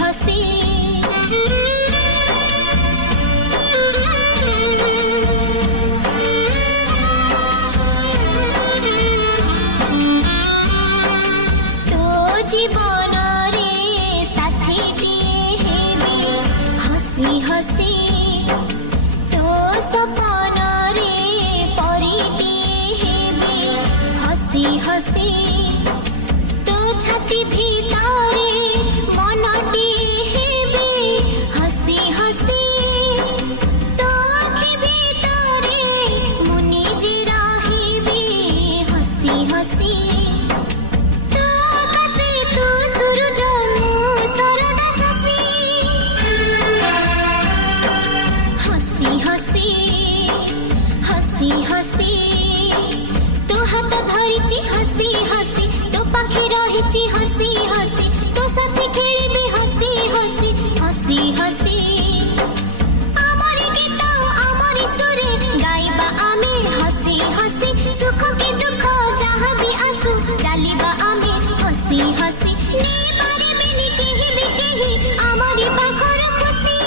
हसी तो जीवन रे साथीटी हेबी हसी हसी तो सपन रे परिटी हेबी हसी हसी तो छाती भीतरे मनटी हेबी हसी हसी तो आखि भीतरे मुनि जी रहिबी हसी हसी तो आकाशे तू सूरज मु सरदा शशि हसी हसी हसी हसी तो हाथ धरिची हसी हसी तो पाखे रहिची हसी हसी तो साथी खेलिबी हसी हसी हसी हसी आमरी गीत आमरी सुरे गाइबा आमे हसी हसी सुख के दुख जहाँ भी आसु चलिबा आमे हसी हसी नहीं पारिबेनी केहि भी केहि आमरी पाखर खुशी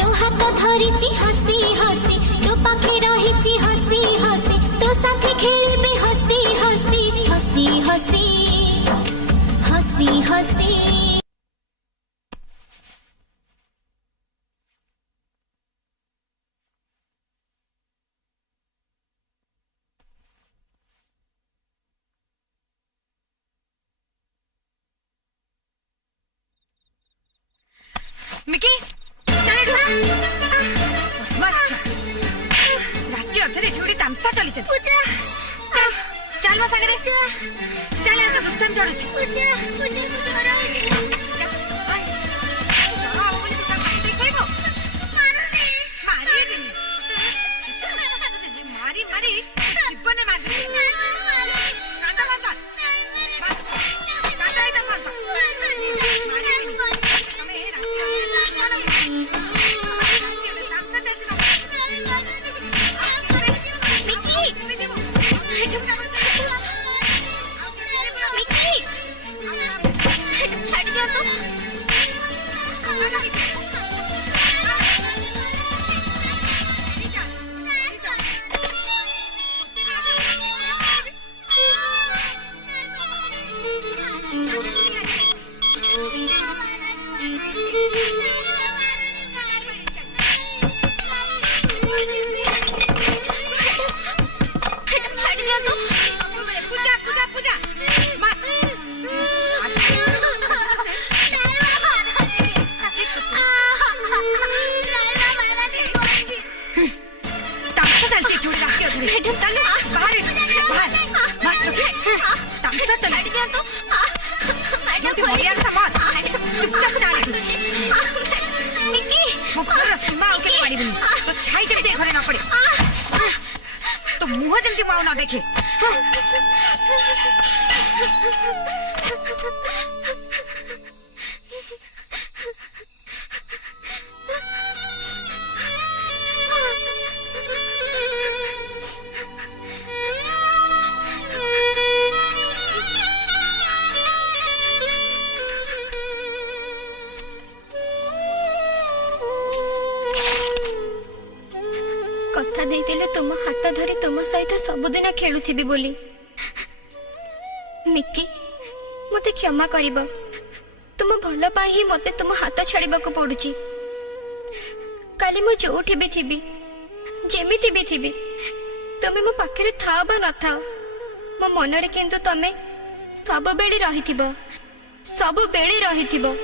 तो हाथ धरिची हसी हसी तो पाखे रहिची हसी हसी तो साथी खेलिबी हसी हसी हसी हसी हसी हसी मिकी चल बस रात अधरे जोड़ी तामसा चली चल पूजा चल बस आगे चल ऐसा दुष्टन चढ़ू पूजा पूजा मारी मारी जीवन मारी छाड़ दिया तो छाड़ दिया तो पूजा पूजा पूजा मैडम चल बाहर बाहर मस्त तामसा चल दिया तो मैडम बढ़िया सामान चुपचाप चल मिकी मुखर सीमा के पाड़ीबनी तो छाई जल्दी घरे ना पड़े तो मुंह जल्दी माऊ ना देखे कथा देइतिले तुम हाथ धरी तुम सहित सबुदिन खेलुथिबी बोली मिकी मते क्षमा करिब तुम भल पाई ही मते तुम हाथ छाड़िबा को पड़ुची काली मु जोठी भी थिबी जेमिति भी थिबी तुमे मो पाखरे थाओ बा न थाओ मो मनरे किंतु तमे सब बेड़ी रहिथिबो सब बेड़ी रहिथिबो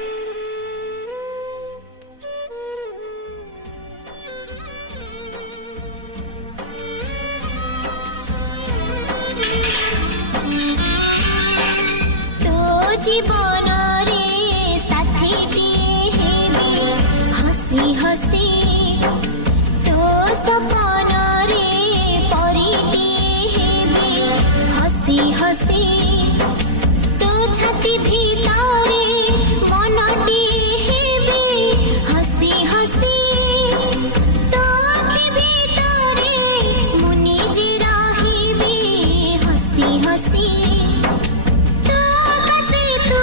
जीवन रे साथीटी हेबी हसी हसी तो सपन रे परिटी हेबी हसी हसी तो छाती भीतरे मनटी हेबी हसी हसी तो आखि भीतरे मुनि जी रहिबी हसी हसी तो आकाशे तू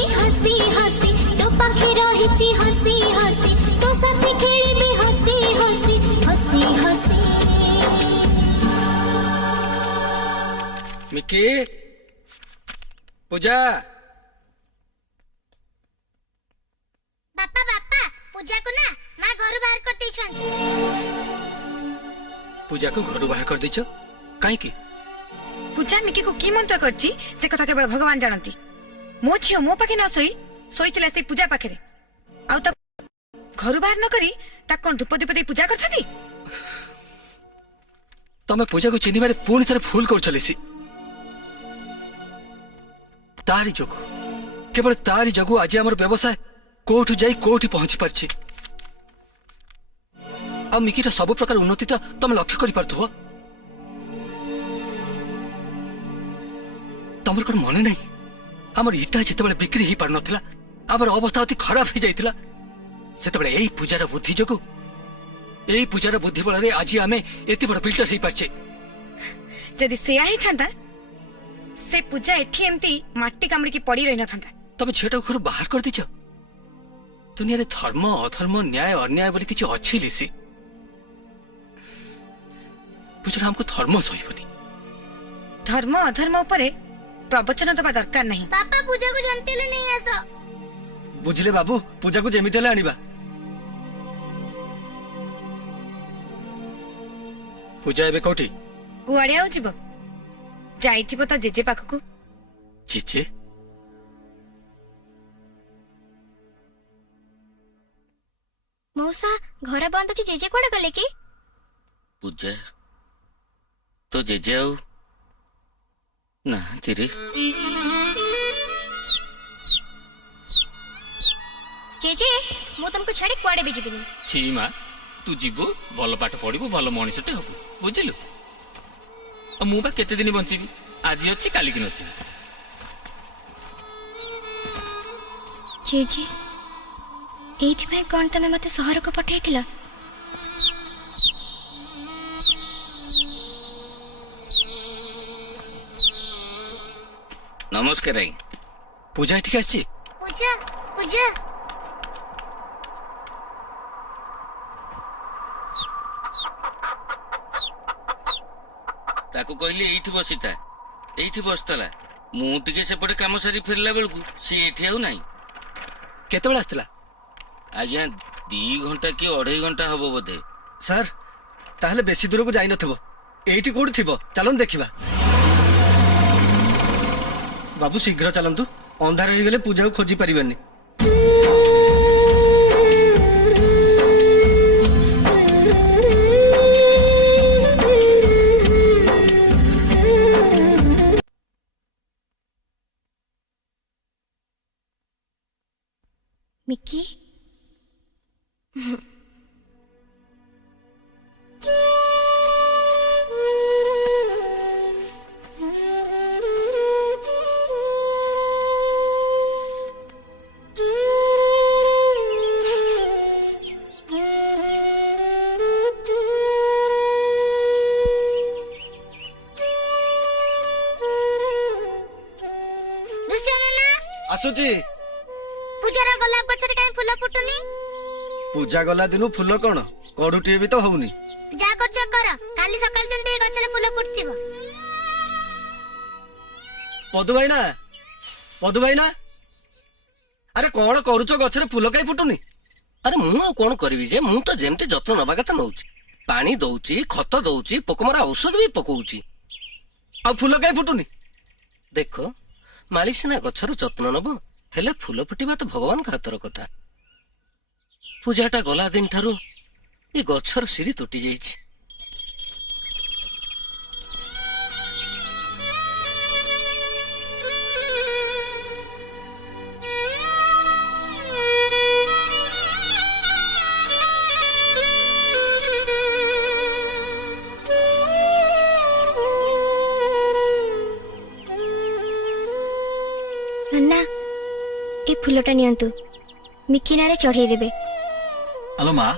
धरिची हसी हसी तो पाखे रहिची हसी हसी तो साथे खेलिबे हसी हसी हसी हसी। मिकी पूजा बापा बापा पूजा को ना मां घर बाहर कर दैछन। पूजा को घर बाहर कर देछ काई की? पूजा मिकी को की मंत्र करची से कथा केवल भगवान जानती। मो छियो मो पाखे न सोईतिला से पूजा पाखे आउ त घर बाहर न करी ता कोन धूप दीप दे पूजा करथती। तमे पूजा को चिन्ह बारे पूर्ण थरे फूल कर चलेसी। तारी जगु केवल तारी जगु आज हमर व्यवसाय कोठु जाई कोठि पहुंची परछि। आ मिकीटा सब प्रकार उन्नति त तमे लक्ष्य करि परथुव। तमर कोन मने नहीं हमर इटा जेतेबेले बिक्री ही पार नथिला हमर अवस्था अति खराब हो जाइतिला सेतेबेले एई पूजार बुद्धि जगु एई पूजार बुद्धि बଳରେ आज आमे एति बड़ बिल्डर ही परछे। जदि सेया ही थांता से पूजा एठी एमती माटी कामरी की पड़ी रही न थांता। तमे झिटा घर बाहर कर दिछ। दुनिया रे धर्म अधर्म न्याय अन्याय बोली किछि अछि लिसी। पूजा हमको धर्म सहिबनी। धर्म अधर्म उपरे प्रवचन दबा दरकार नहीं। पापा पूजा को जानते ले नहीं आसो। बुझले बाबू पूजा को जेमिते ले आनिबा। पूजा एबे कोठी कुआडे आउ जीव जाइथिबो त जेजे पाखकु। जेजे मौसा घर बंद अछि जेजे कोड गले की? पूजा तो जेजे आउ ना तेरे जेजे मु तुमको छाड़ी कुआडे भी जीबिनी। छी मां तू जीवो भल पाठ पढ़िबो भल मनीषटे हबो बुझिलु। मु बा केते दिन बंचिबी आज अछि काली की नथि। जेजे एथि में कोन तमे मते शहर को पठाइतिला? नमस्कार आई। पूजा ठीक आछि? पूजा पूजा ताको कहली एठी बसिता एठी बसतला मु टिके सेपटे काम सारी फेरला बेलकु सी एठी आउ नाही। केतेबेला आस्तिला? आज्ञा 2 घंटा कि 2.5 घंटा हबो बोधे। सर ताहले बेसी दूर को जाई नथबो एठी कोड थिबो चलन देखिबा। बाबू शीघ्र चलंतु अंधार हो गले पूजा को खोजी परिबेनी। मिक्की आसुची पूजार गोलाप गछरे काई फूल फुटुनी? पूजा गला दिनु फूल कोन कड़ुटी भी तो होउनी। जा कर काली सकाल जंदे गछरे फूल फुटतिबो। पदु भाई ना अरे कौन करूचो गछरे फूल काई फुटुनी? अरे मु कौन करी जे मु तो जेमते जत्न नबा कथा नउची पानी दउची खत दउची पोकमरा औषध भी पकउची आ फूल काई फुटुनी? देखो माली सिना गछर जत्न नब हेले फूल फुटिबा तो भगवान का हातर कथा। पूजाटा गला दिन ठारू ए गछर सिरी तुटी जाइछि। नन्ना ए फूलटा नियंतु मिक्की नारे चढ़ाई देबे। आलो माँ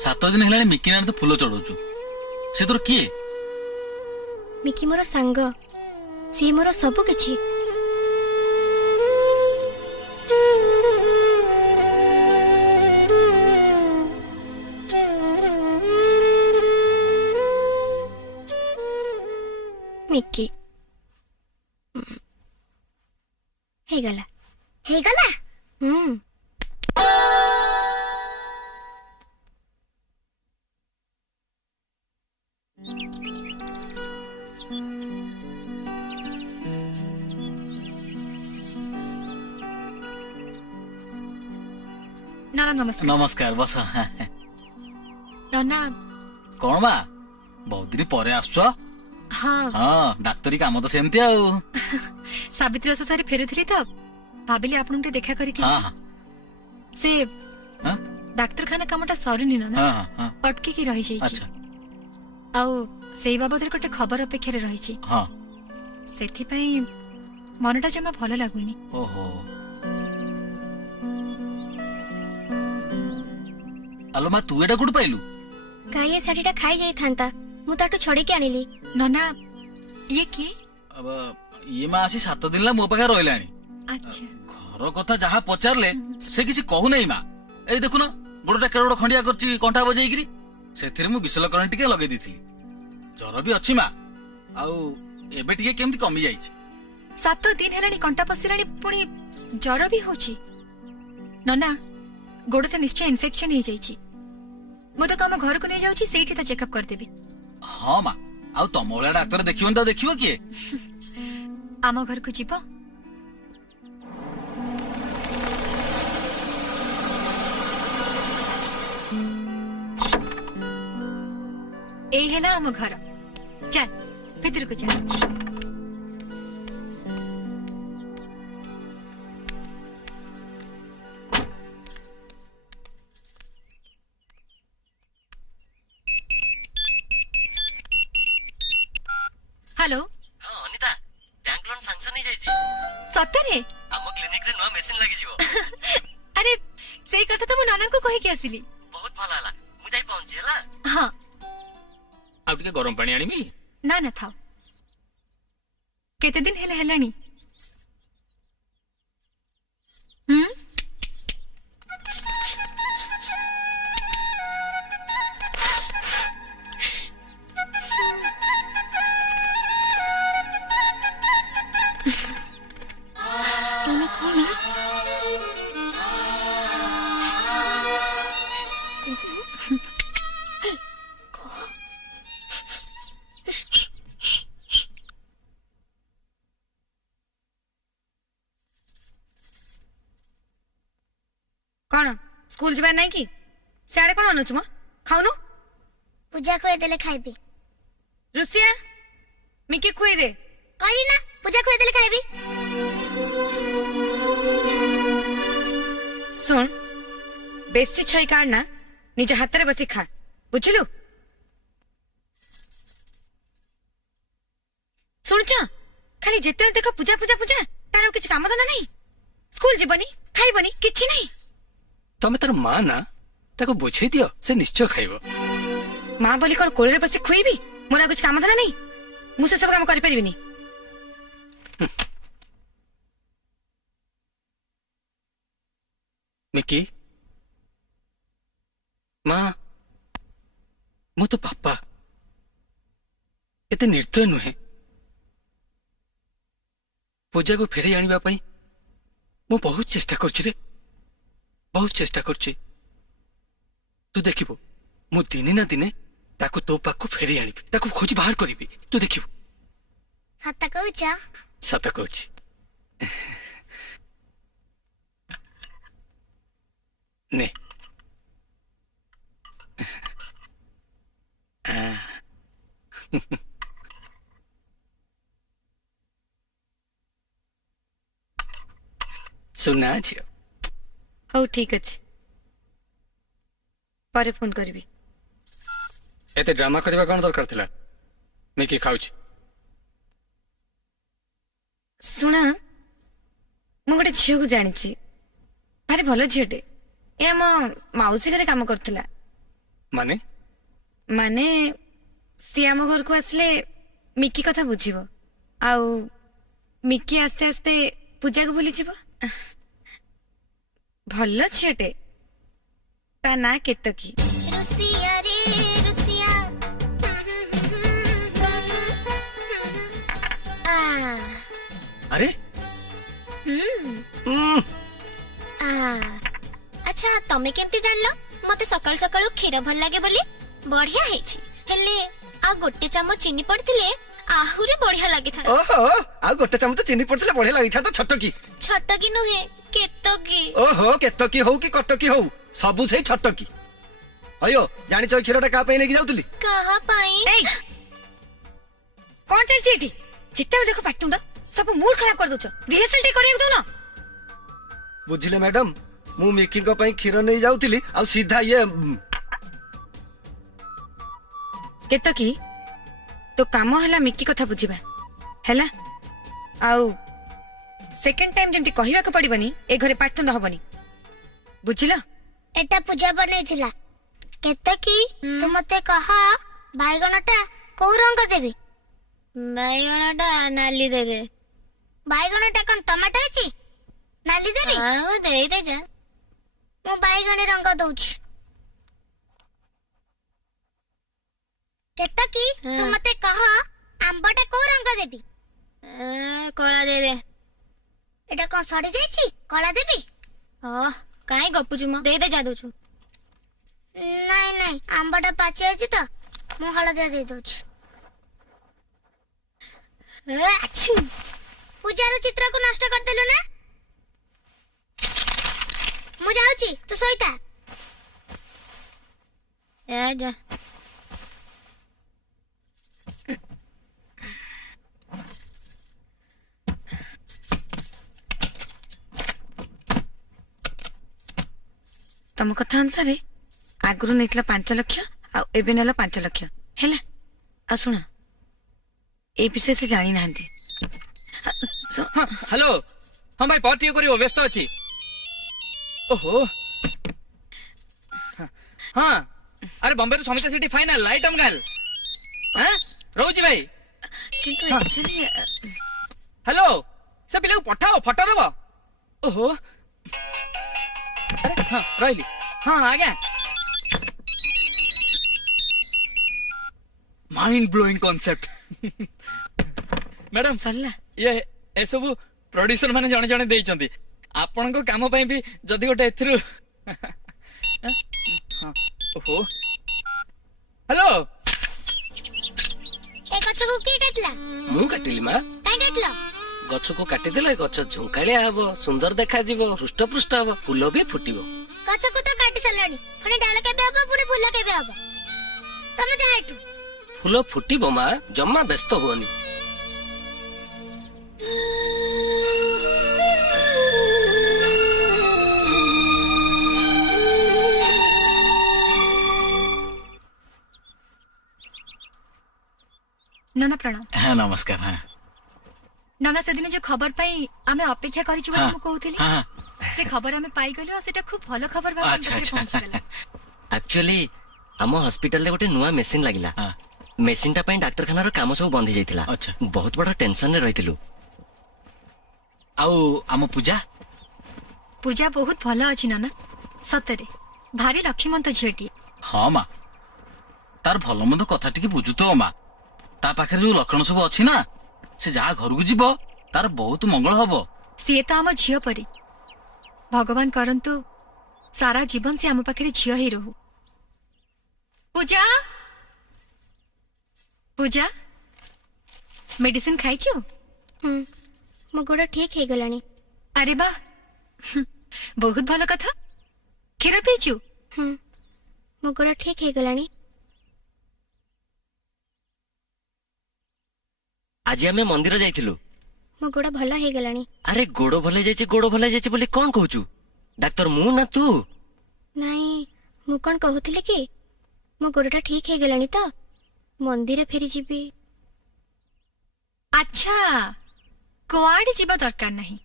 7 दिन हेलानी मिक्की नारे तो फूल चढ़ाउछु से तोर किए? मिक्की मोर सांग सी मोर सब किछि। मिक्की ହେଇଗଲା ହେଇଗଲା नाना नमस्कार। नमस्कार बस नाना कौन बा बहुत दिन पर आसुଛ हाँ हाँ डाक्तरी काम तो सेमती आउ सावित्री ओषा सारी फेरुथिली तो भाबिली आपन के देखा करी हाँ हाँ से हाँ डाक्तरखाना कामटा सरुनी ना हाँ हाँ अटकी की रही जाइछि अच्छा आउ सेई बाबद रे गोटे खबर अपेक्षा रे रहिछि हाँ सेथि पई मनटा जमा भलो लागुनी। ओहो आलो मा तू एटा गुड पाइलु କାଇଁ ଏ ଶାଢୀଟା ଖାଇ ଯାଇଥାନ୍ତା ମୁଁ ତାଠୁ ଛଡେଇକି ଆଣିଲି। नाना ये की अब ये मा आसी 7 दिन ला मो पाखे रहिलानी अच्छा घर कथा जहा पचारले से किसी कहू नहीं मा ए देखुन गोडटा केड़ो खंडिया करची कंठा बजेइगिरी सेथिरे मु बिसल करंट टिके लगे दिथि जर भी अछि मा आउ एबे टिके केमति कमी जाइछि 7 दिन हेलानी कंटा पसिलानी पुणी जर भी होची नाना गोड़टा निश्चय इन्फेक्शन हो जाइछि मु तो काम घर को नहीं जाउछि सेठी ता चेकअप कर देबी। हाँ मा आउ तम वाला डाक्टर देखिबन त देखिबो किए आम घर को जीव ए हेला आम घर चल भीतर को चल। हेलो हाँ अनिता बैंक लोन सैंक्शन हो जाइए सतरे आम क्लिनिक रे नवा मेसिन लागि जीवो अरे सेई कथा तो मो नाना को कहि के आसिली बहुत भल हला मु जाई पहुंची हला हाँ ଆଉ ଟିକେ ଗରମ ପାଣି ଆଣିବି। ना ना था केते दिन हेला हेलानी कौन स्कूल जबार नहीं की सियाड़े कौन अनुच म खाउनु ପୂଜା ଖୁଆଇଦେଲେ ଖାଇବି। रुसिया मिकी खुई दे କହିଲି ନା ପୂଜା ଖୁଆଇଦେଲେ ଖାଇବି। सुन बेसी छई काढना निज हाथ रे बसी खा बुझलु सुन छ खाली जेते देखो पूजा पूजा पूजा तार किछ काम धंदा नहीं स्कूल जीवनी खाइबनी किछि नहीं तमे तार मां ना ताको बुझे दियो से निश्चय खाइबो मां बोली कोन कोळे रे बसी खुईबी मोरा कुछ काम धंदा नहीं मु से सब काम करि परिबिनी। मिकी मां मो तो पापा एते निर्दय नुहे पूजा को फेरे आनिबा पई मु बहुत चेष्टा करछि रे बहुत चेष्टा करछि तू देखिबो मु दिने ना दिने ताको तो पाक को फेरे आनिबी ताको खोजी बाहर करिबी तू देखिबो ସତ କହୁଛ? सत कहछि ने सुना झियो हो ठीक अछि परे फोन करबी। एते ड्रामा करबा कोन दरकार थिला मिकी खाउछि सुना मु गोटे झील को जानी भारी भल झीटे ए आम मौसी घरे काम करथिला माने माने सी आम घर को आसले मिकी कथा बुझिबो आउ मिकी आस्ते आस्ते पूजा को भूली जीव भल झीटे ता ना केतकी ରୁଷିଆ ରେ ରୁଷିଆ अरे हम्म अच्छा तमे केमती जानलो मते सकाळ सकाळ क्षीर भल लागे बोली बढ़िया हेछि हेले आ गोटे चामच चीनी पड़थिले आहुरे बढ़िया लागे था ओहो आ गोटे चामच चीनी पड़थिले बढ़िया लागि था तो छटकी छटकी नुहे केतकी ओहो केतकी हो कि कटकी हो सबु सेही छटकी अयो जानि छ क्षीरटा का पई नेकी जाउतली कहा पाई एई कोन चलछि एठी चित्ता देखो पाटुंड सब मूड खराब कर दोछ रिहर्सल टे करिया दो ना बुझिले मैडम मु मिकी को पई क्षीर नै जाउतली आ सीधा ये केतकी तो काम हला मिकी कथा बुझिबा हैला आउ सेकंड टाइम जेंटी कहिबा को पड़िबनी ए घरे पाटुंड हबनी बुझिला एटा पूजा बनैथिला केतकी तू मते कहा बायगणटा को रंग देबी बायगणटा नाली देबे बायगणटा कोन टमाटो अछि नाली देबी हां दे दे जा मु बायगणे रंग दउछि केतकी तू मते कहा आंबटा को रंग देबी कला दे दे एटा कोन सड़ी जायछि कला देबी ओ काई गपुछु म दे दे जा दउछु नहीं नहीं आंबटा पाचे अछि त मु हळदे दे दउछि अच्छी पूजार चित्र को नष्ट कर देलो ना मु जाउछि तू सोइता ए जा तम कथा अनुसार आगु नहीं 5 लाख आबे नेला 5 लाख है आ शुण ए विषय से जानी ना हेलो हाँ भाई पार्टी करियो व्यस्त अछि ओहो हाँ अरे बॉम्बे तो समिति सिटी फाइनल आइटम गर्ल हां रोजी भाई किंतु एक्चुअली हेलो से पिला को पठाओ फोटो देबो ओहो अरे हाँ रही हाँ आज्ञा माइंड ब्लोइंग कॉन्सेप्ट मैडम सरला ये ए सब प्रोड्यूसर माने जणे जणे देइचंदी आपन को काम पई भी जदी गोटे एथरु ओहो हेलो ए गछ को के काटला मु काटिली मा काई काटला गछ को काटी देले गछ झुंकालिया हबो सुंदर देखा जीवो हृष्ट पुष्ट हबो फूल भी फुटिबो गछ को तो काटी सलानी फने डाल के बेहबो पुरे फूल के बेहबो तमे जा हेटू फूल फुटिबो मा जम्मा व्यस्त होनी नाना प्रणाम हाँ नमस्कार हाँ नाना से दिन जो खबर पाई आमे अपेक्षा करिछु हाँ, हम कहउथिली हाँ से खबर आमे पाई गलो और सेटा खूब भलो खबर बा अच्छा अच्छा एक्चुअली हम हॉस्पिटल ले गोटे नुआ मेसिन लागिला हाँ मेसिन टा पई डाक्तरखाना रो काम सब बंद जाइतिला अच्छा बहुत बड़ा टेंशन रे रहितिलु आउ आम पूजा पूजा बहुत भलो अछि नाना सतरे भारी लक्ष्मीमंत झेटी हाँ मा तार भल मंद कथा टिके बुझु तो मा ता पाखे जो लक्षण सब अछि ना से जहा घर को जीवो तार बहुत मंगल हबो सीए तो आम झियो परी भगवान करंतु सारा जीवन से आम पाखे झियो ही रहू पूजा पूजा मेडिसिन खाइछु मो गोड़ ठीक हे गलानी अरे बा बहुत भलो कथा क्षीर पीचु मो गोड़ ठीक हे गलानी आज हमें मंदिर जाइथिलु मो गोड़ भला हे गलानी अरे गोड़ो भले जाइछि बोली कोन कहूचु डॉक्टर मु ना तू नहीं मु कोन कहउथिले कि मो गोड़टा ठीक हे गलानी त मंदिर फेरी जीबी अच्छा कुआड़े जीवा दरकार नहीं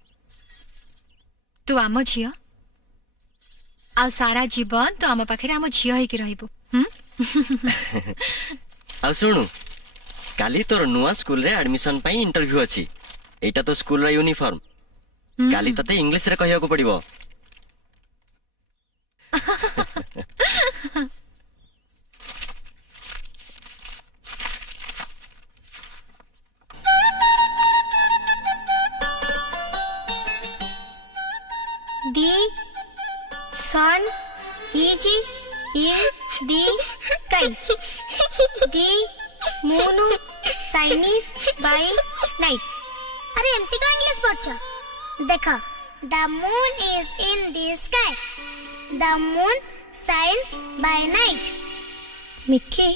तू आम झियो आ सारा जीवन तो आम पाखे आम झियो होइके रहइबो आ सुनु काली तोर नुआ स्कूल रे एडमिशन पई इंटरव्यू अछि एटा तो स्कूल रा यूनिफॉर्म काली तते इंग्लिश रे कहिया को पड़िबो sun is in the sky the moon shines by night. अरे एमती का इंग्लिश पढ़छ देखा the moon is in the sky the moon shines by night. मिकी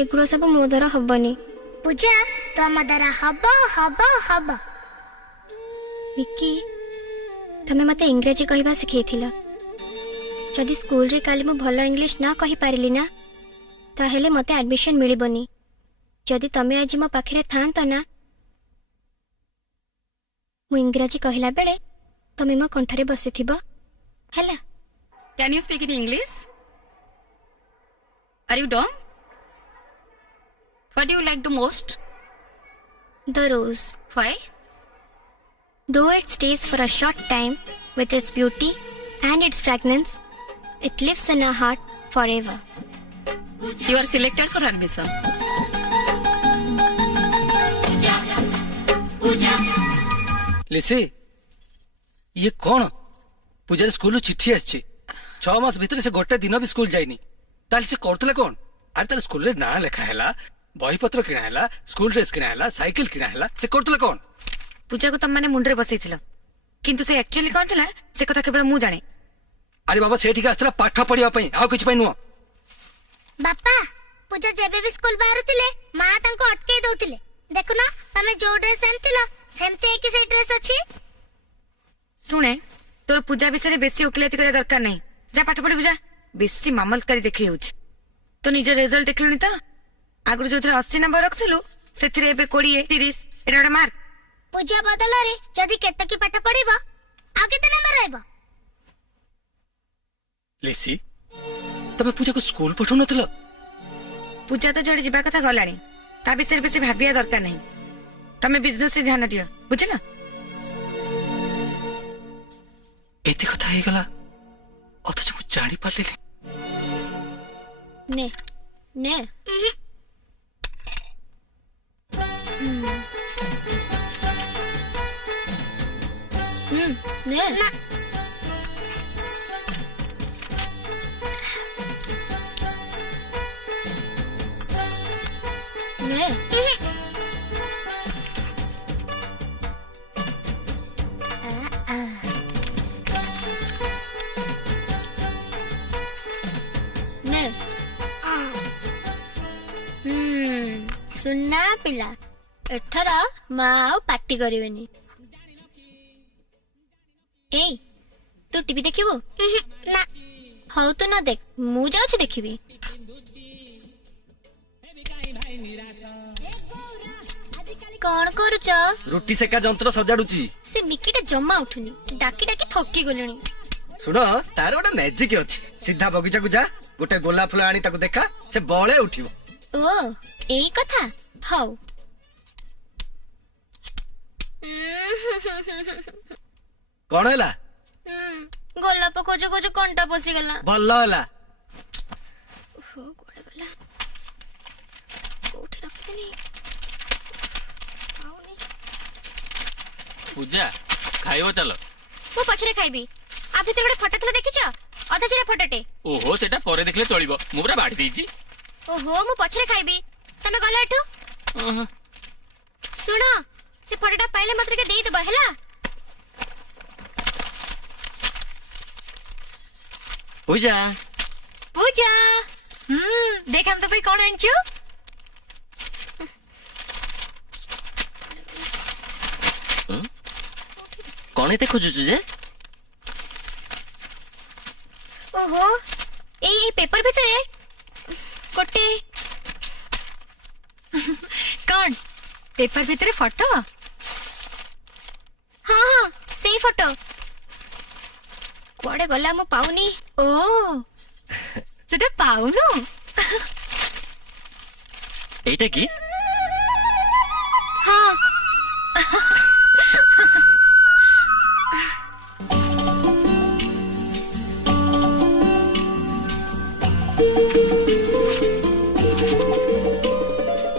एगुड़ा सब मो द्वारा हबनी पूजा तुम द्वारा हब हब हब। मिकी तमे मते इंग्रजी कहबा सिखेइथिला जदि स्कूल रे काली मु भलो इंग्लिश ना कहि पारिली ना ताहेले मते एडमिशन मिलिबनी। जदि तमे आज मो पाखरे थांत ना मु इंग्रजी कहला बेले तमे मो कंठरे बसिथिबो हैला। Can you speak in English? Are you dumb? What do you like the most? The rose. Why? Though it stays for a short time with its beauty and its fragrance, it lives in our heart forever. You are selected for admission. लिसी ये कौन पूजा school चिट्ठी आसी 6 मास भीतर से गोटे दिन भी school जाइनी ताल से करतले कौन? अरे तार स्कूल रे ना लेखा हैला बही पत्र किना हैला स्कूल ड्रेस किना हैला साइकिल किना हैला से करतले कौन? पूजा को तुम माने मुंडरे बसैथिलो किंतु से एक्चुअली कोन थिला से कथा केवल मु जाने। अरे बाबा से ठीक आस्तरा पाठ पढ़िया पई आ किछ पई नुआ। बापा पूजा जेबे भी स्कूल बाहरुतिले मां तांको अटके दउतिले देखो ना तमे जो ड्रेस आनतिलो सेमते एक से ड्रेस अछि। सुने तोर पूजा विषय बेसी ओकिलाती करे दरकार नहीं जा पाठ पढ़ी पूजा बेसी मामलतकारी देखि होउछ। तो निज रिजल्ट देखलुनी तो आगु जो 80 नंबर रखथलु सेथिरे एबे 20 30 एटा बडा मार्क। पूजा बदल रे जदी केतकी पाठ पढ़िबो आ केते नंबर आइबो? लिसी तमे पूजा को स्कूल पठौ नथलो? पूजा तो जोड़े जीवा कथा गलानी ता विषय बेसी भाबिया दरकार नहीं। तमे बिजनेस रे ध्यान दियो बुझिला। एते कथा हे गला अथच मु जानि पारली ने ने ने ना ने सुनना पिला एथर माँ पार्टी करेनि। ए तू टीवी देखिबू? ना हौ तो ना देख मु जाउछि देखिबी। कौन करूछ? रुटी सेका जंत्र सजाडुची। से मिकीटा जम्मा उठुनी डाकी डाकी थकी गलेनी। सुन तार गोटे मैजिक अछि सीधा बगीचा को जा गोटे गोलाप फूल आनी ताको देखा से बळे उठिबो। ओ एई कथा हौ कौन हैला? गोलाप खोजो खोजो कंटा पसी गला। भल्ला हैला ओहो कोडे गला कोठे रखिनी आउनी। पूजा खाइबो चलो मु पछरे खाइबी आ भितर गोटे फटा थला देखिछ अधा चिरा फटाटे। ओहो सेटा परे देखले चलिबो मु पूरा बाडी देइची। ओहो मु पछरे खाइबी तमे गला एठू। सुनो से फटाटा पाइले मत के देई देबा हैला। पूजा पूजा देख हम तो भाई कौन आनछु? कौन एते खोजुछु जे? ओहो ए पेपर भितरे गोटे कौन पेपर भितर फोटो? हाँ हाँ सेई फोटो कुआडे गला मु पाउनी। ओ सेटा पाउनु एटा की? हाँ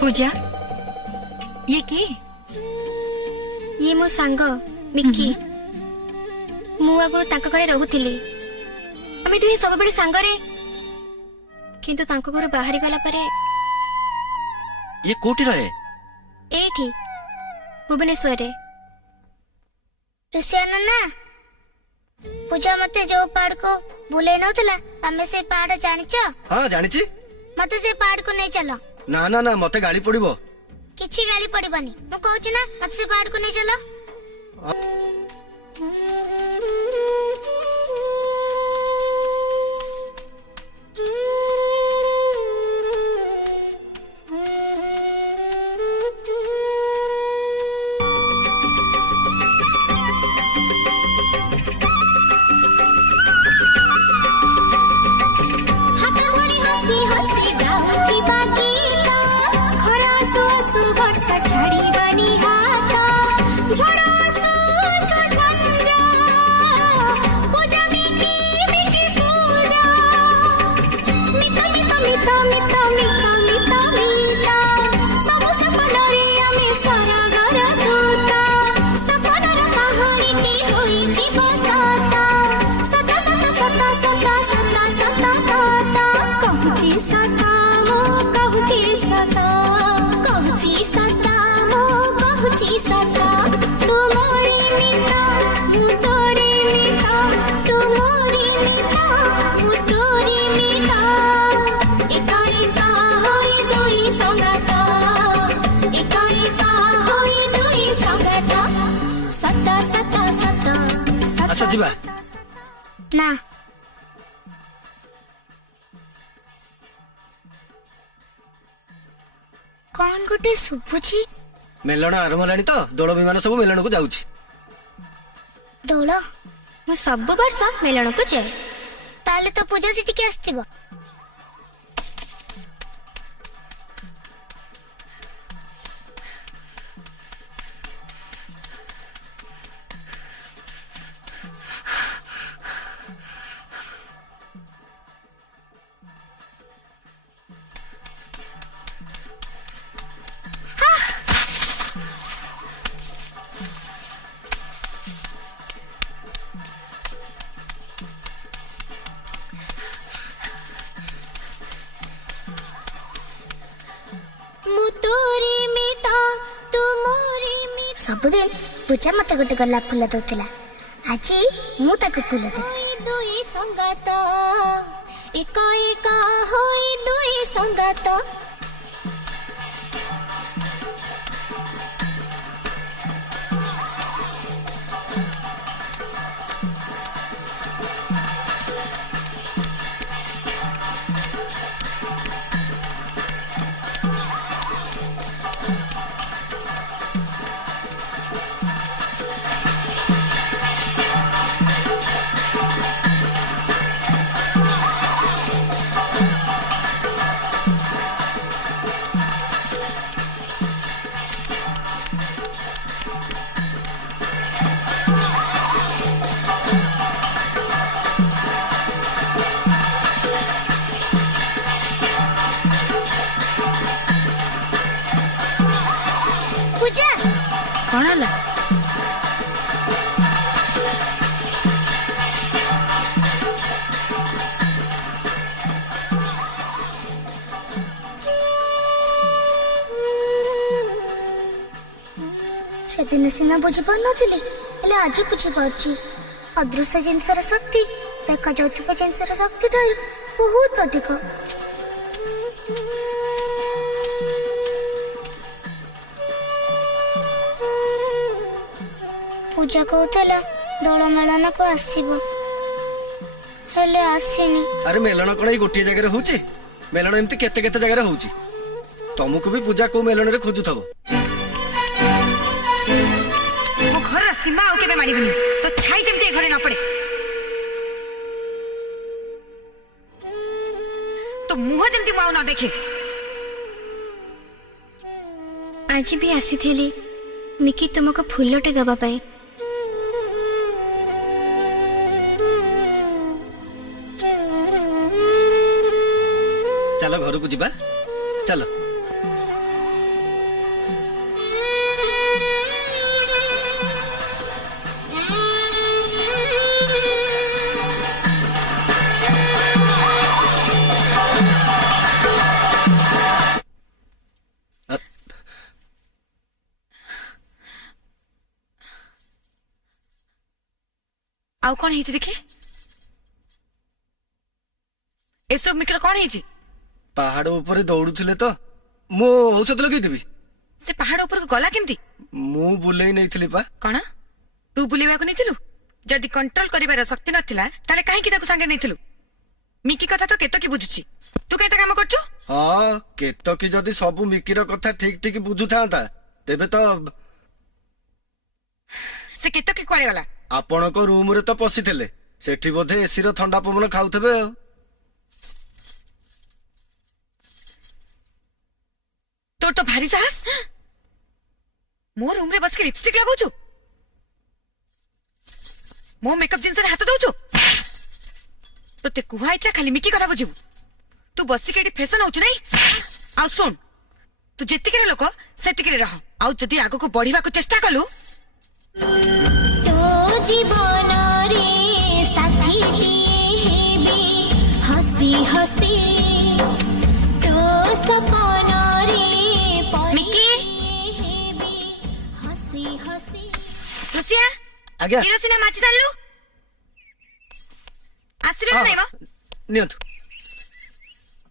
पूजा ये की? ये मो सांग मिकी मु आगु तांका घरे रहूथिली आमे दुहे सब बड़े सांगरे किंतु तांको घर बाहरी गला परे ये कोठी रहे एठी भुवनेश्वर रे ऋषिया ना पूजा मते जो पहाड़ को बुले नौतला तमे से पहाड़ जानिଛ? हाँ जानिछि। मते से पहाड़ को नहीं चलो। ना ना ना मते गाली पड़िबो। किछि गाली पड़िबनी मु कहूची ना मते से पहाड़ को नहीं चलो। अच्छा जीवा ना कौन गोटे सुबुची मेलण आरंभ हेलानी तो दोल विमान सब मेलण को जाउछि। दोल मु सब वर्ष मेलण को जाए ताले तो पूजा से टिके आस्तिबो। सबुदिन पूजा मत गोटे गलाप फूल दौला आज मु ताको फूल देबी। संगात एक एक होई दुई संगात सेदिन सीना बुझी पार नथिली हेले आज बुझी पारछि। अदृश्य जिनसर शक्ति देखा जाउथिबा जिनसर शक्ति ठाରୁ बहुत अधिक। पूजा कहतला दोल मेलन को आसीबो हेले आसीनी। अरे मेलन कोन ई गोटे जगह रे होउछि? मेलन एम्ति केते केते जगह रे होउछि। तुमको भी पूजा को मेलन रे खोजुथबो। मो घर सीमा आउ केबे मारिबनी तो छाई जेमते घरे न पड़े। तो मुह जेमते माउ न देखे। आज भी आसी थेली मिकी तुमको फूलटे दबा पाए। चलो घर को जीवा चलो। आउ कौन है देखिए ए सब मिकर कौन है पहाड़ ऊपर दौड़ुले तो मु औषध लगेदेवी से पहाड़ ऊपर को गला केमती मु बुलेई नहीं पा कौन तू बुलेवा को नहीं जदि कंट्रोल करिवार शक्ति नथिला ताले काहे कि ताको संगे नहीं मिकी कथा तो केतो की बुझुची तू केते काम करछु हाँ केतो की जदि सब मिकीर कथा ठीक ठीक बुझु था तेबे तो से केतो की कुआरे गला आपण को रूम रे तो पसिथिले सेठी बोधे एसी रो ठंडा पवन खाउथबे तोर तो भारी साहस मो रूम रे बस के लिपस्टिक लगाउछु मो मेकअप जिनस रे हाथ दउछु तोते कुहाइतला खाली मिकी कथा बुझिबु तू बसी के फैशन होछु नहीं आ सुन तू जेतिके लोक सेतिके रह आ जदी आगो को बढ़िबा को चेष्टा कलु तो जीवन रे साथी हेबी हसी हसी तो सपन रे मिकी हेबी हसी हसी रुसिया आज्ञा किरोसिन माची चालू आश्रय नहीं मो नियंतु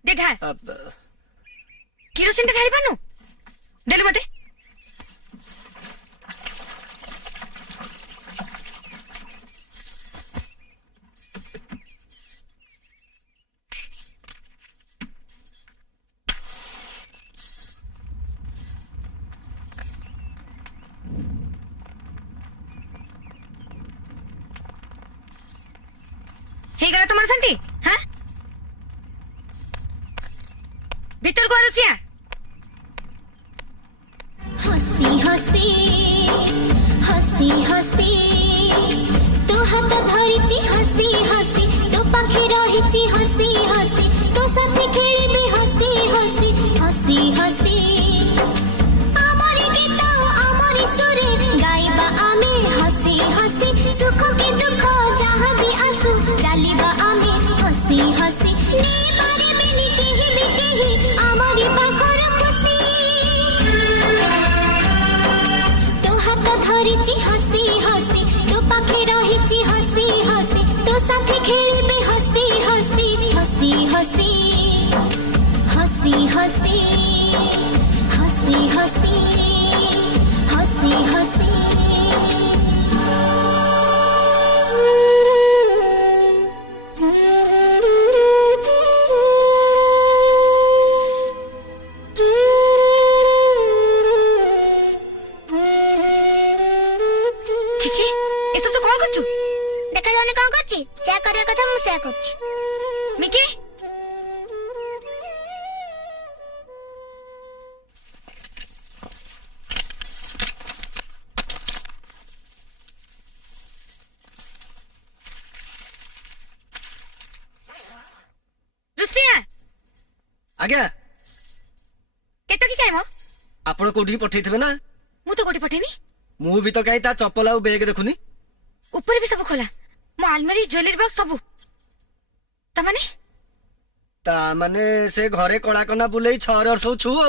दे ढाल किरोसिन ढाली पानु देलु मते तुम्हारे शांति हाँ भीतर को रुसिया हसी हसी हसी हसी तो हाथ धरिची हसी हसी तो पाखे रहिची हसी हसी तो साथे खेलिबी हसी हसी हसी हसी आमरी गीत आमरी सुरे गाइबा आमे हसी हसी सुख के दुख जहां भी आसु चलिबा आमे हसी हसी ने मारे बिनी केही आमरी पाखर खुशी तो हाथ धरिची हसी हसी तो पाखे रहिची हसी हसी तो साथे खेलिबी हसी हसी हसी हसी हसी हसी हसी हसी हसी हसी मिकी रुसिया आज्ञा केतो की काइमो आपण कोठी पठैथिबे ना मु तो कोठी पठेनी मु भी तो काई ता चप्पल आ बैग देखुनी ऊपर भी सब खोला मो अलमारी ज्वेलरी बॉक्स सब ता माने से घरे कड़ा कना बुलेई 6 वर्ष छु आ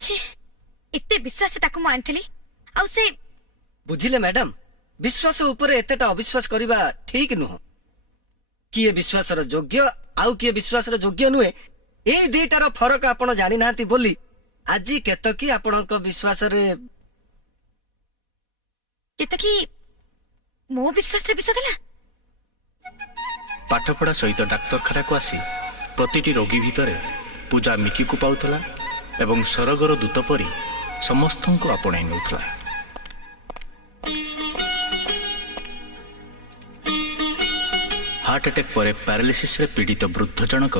छे इत्ते विश्वास ताकू मु आनथली आ से बुझिले मैडम विश्वास ऊपर एतेटा अविश्वास करिबा ठीक नुह किए विश्वास रो योग्य आउ किए विश्वास रो योग्य नुहे ए दुईटार फरक आपण जानि नांती बोली आज केतकी आपणक विश्वास रे केतकी मो विश्वास रे विश्वास देला पाठपढ़ा सहित डाक्तरखाना को आसी प्रतिटी रोगी भितर पूजा मिकी को पाउतला एवं सरगर दूत परी समस्त को आपणाई नउतला। हार्ट अटैक पर पैरालिसिस रे पीड़ित वृद्ध जनक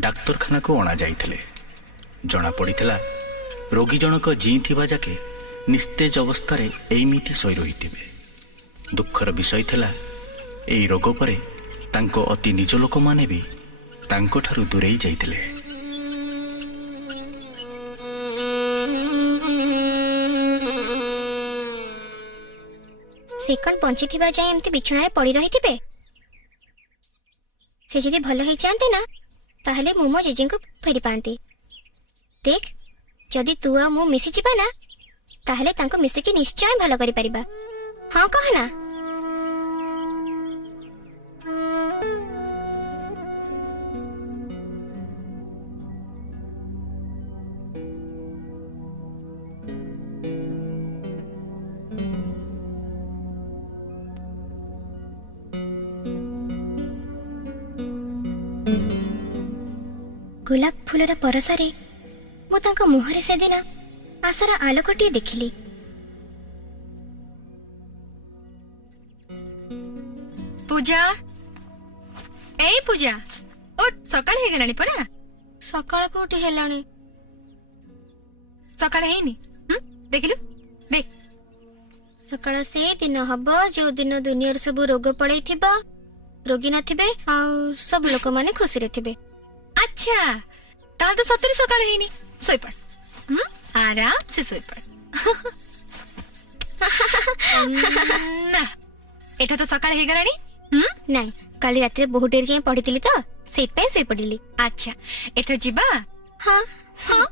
डाक्तरखाना को अणा जाइथिले। जना पड़िथिला रोगी जनक जी थिबा जाके निस्तेज अवस्था रे एमिति सोई रहिथिबे। दुखर विषय थिला एई रोग परे तांको अति निज लोक माने भी तांको ठारू दूरेई जाइथिले। से कौन बंची थिबा जाय एमती बिछणारे पड़ी रहिथिबे से जदि भल होई चाहते ना ताहले मु मो जेजे को फेरी पांती। देख जदि तू आ मु मिसी जिबा ना ताहले तांको मिसी के निश्चय भल करि परिबा। हां कह ना ଗୋଲାପ ଫୁଲର ପରସରେ ମୁଁ ତାଙ୍କ ମୁହଁରେ ସେଦିନ ଆଶାର ଆଲୋକଟିଏ ଦେଖିଲି। ପୂଜା, ଏଇ ପୂଜା, ଓ ସକାଳ ହେଇଗଲାଣି ପରା। ସକାଳ କୋଉଠି ହେଲାଣି? ସକାଳ ହେଇନି? ଦେଖିଲୁ ଦେଖ। ସକାଳ ସେଇ ଦିନ ହବ ଯୋଉ ଦିନ ଦୁନିଆର ସବୁ ରୋଗ ପଳେଇଥିବ, ରୋଗୀ ନଥିବେ, ଆଉ ସବୁ ଲୋକମାନେ ଖୁସିରେ ଥିବେ। ଆଚ୍ଛା, ତାହେଲେ ତ ସତରେ ସକାଳ ହେଇନି। ଶୋଇପଡ, ଆରାମ ସେ ଶୋଇପଡ। ଏଠା ତ ସକାଳ ହେଇଗଲାଣି। ନାଇଁ, କାଲି ରାତିରେ ବହୁତ ଡେରି ଯାଏଁ ପଢିଥିଲି ତ, ସେଇଥିପାଇଁ ଶୋଇପଡିଲି। ଆଚ୍ଛା, ଏଥର ଯିବା। ହଁ ହଁ।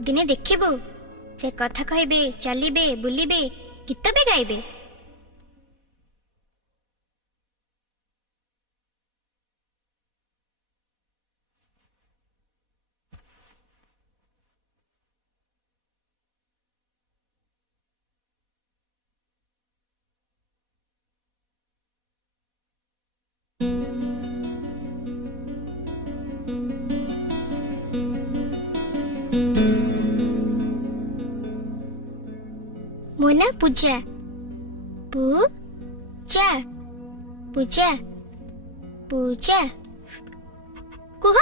ଦିନେ ଦେଖିବୁ, ସେ କଥା କହିବେ, ଚାଲିବେ, ବୁଲିବେ, ଗୀତ ବି ଗାଇବେ। ମୋ ନା ପୂଜା। ପୂଜା ପୂଜା ପୂଜା କୁହ।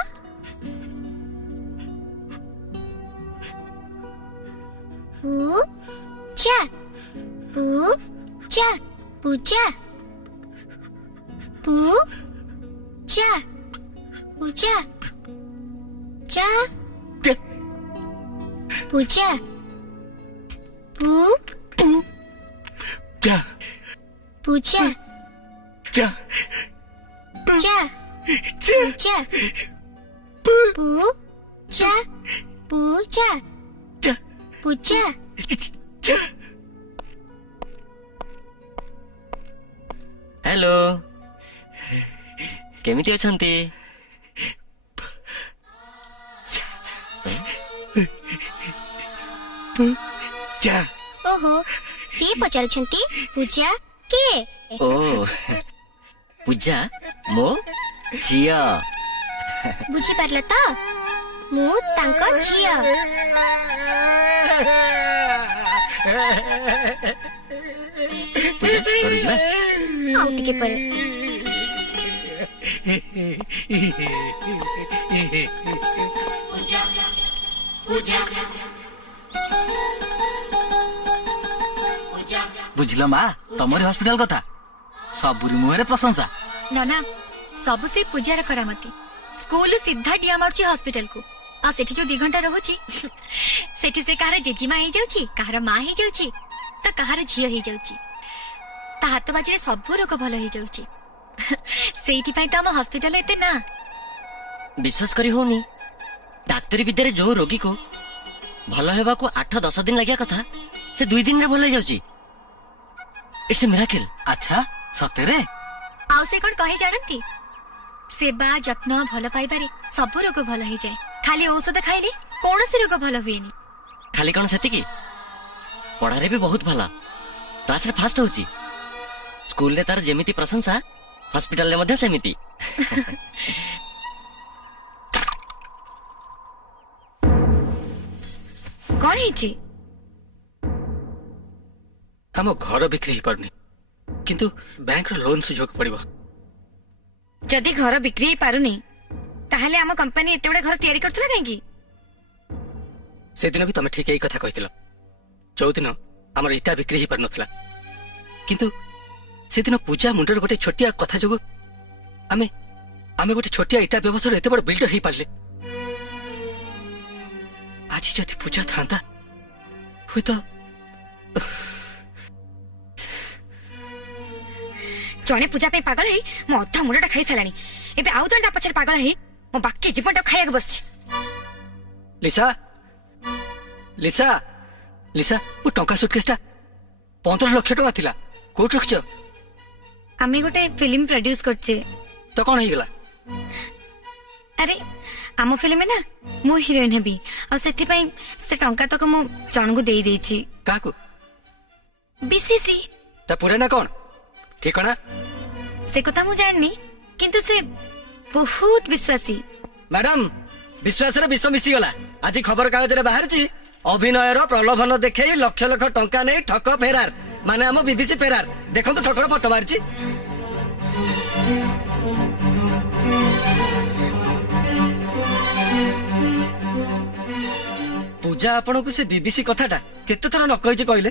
ପୂଜା ପୂଜା ପୂଜା ପୂଜା ପୂଜା ଚା ପୂଜା ପୂଜା ପୂଜା ପୂଜା ପୂଜା ପୂଜା ପୂଜା। हेलो केमिति अछंती? ओहो, सी पचारुछंती पूजा किए? ओ पूजा मो झिया। बुझी पारल तो? मु तांको झिया। पूजा करू जिबा? आउ टिके पर। पूजा पूजा बुझिल मा तमरी हॉस्पिटल कथा सबुरी मुहरे प्रशंसा। नना सब से पूजार करामती। स्कूल सीधा डिया मारची हॉस्पिटल को। आ सेठी जो 2 घंटा रहूची सेठी से कहार जेजीमा ही जाउची, कहार मां ही जाउची, त कहार झियो ही जाउची। ता हाथ बाजरे सब रोग भल ही जाउची। सेठी पई त हम हॉस्पिटल एते ना। विश्वास करी होनी डाक्टरी विद्या जो रोगी को भल हेबा को 8-10 दिन लगिया कथा से 2 दिन रे भल हो जाउची। It's a miracle. अच्छा सतेरे? आउ से कोन कहे जानती? सेवा जत्न भल पाइबारे सब रोग भल हो जाए। खाली औषध खाइले कौन से रोग भल हुएनी। खाली कौन सेति की पढ़ा रे भी बहुत भला, क्लास रे फास्ट होची, स्कूल रे तार जेमिति प्रशंसा हॉस्पिटल रे मध्ये सेमिति। कौन है? आम घर बिक्री ही पारनी किंतु बैंक लोन सुझोग पड़िबो। जदि घर बिक्री ही पारुनी ताहले आम कंपनी एते बड़े घर तैयारी करथला काहेकी? से दिन भी तमे ठीक एई कथा कहितलो। जो दिन हमर इटा बिक्री ही पार नथला किंतु से दिन पूजा मुंडर गोटे छोटिया कथा जोगो आमे गोटे छोटिया इटा व्यवसाय एते बड़ बिल्डर ही पारले। आज जदि पूजा थांता हुई तो जड़े पूजा पागल है मो अधा मुंडा खाई सारा एबे आउ जड़े पछे पागल है मो बाकी जीवन खाइक बस। लिसा लिसा लिसा वो टंका सुटकेसटा 15 लाख टका थिला कोट रखछ? आमे गोटे फिल्म प्रोड्यूस करछे। तो कौन हो गला? अरे आम फिल्म ना मु हीरोइन हेबी आ सेति पई से टंका तक मु जण को देई देछि। काको? बीसीसी। ता पूरा ना कौन ठीक ना? से कथा मु जाननी किंतु से बहुत विश्वासी। मैडम विश्वास रे विष मिसी गला। आज खबर कागज रे बाहर छी अभिनय रो प्रलोभन देखै लक्ष लक्ष टंका नै ठक फेरार माने हम बीबीसी फेरार। देखो तो ठकर फोटो मारछि। पूजा आपण को से बीबीसी कथाटा केते थर न कहि कहले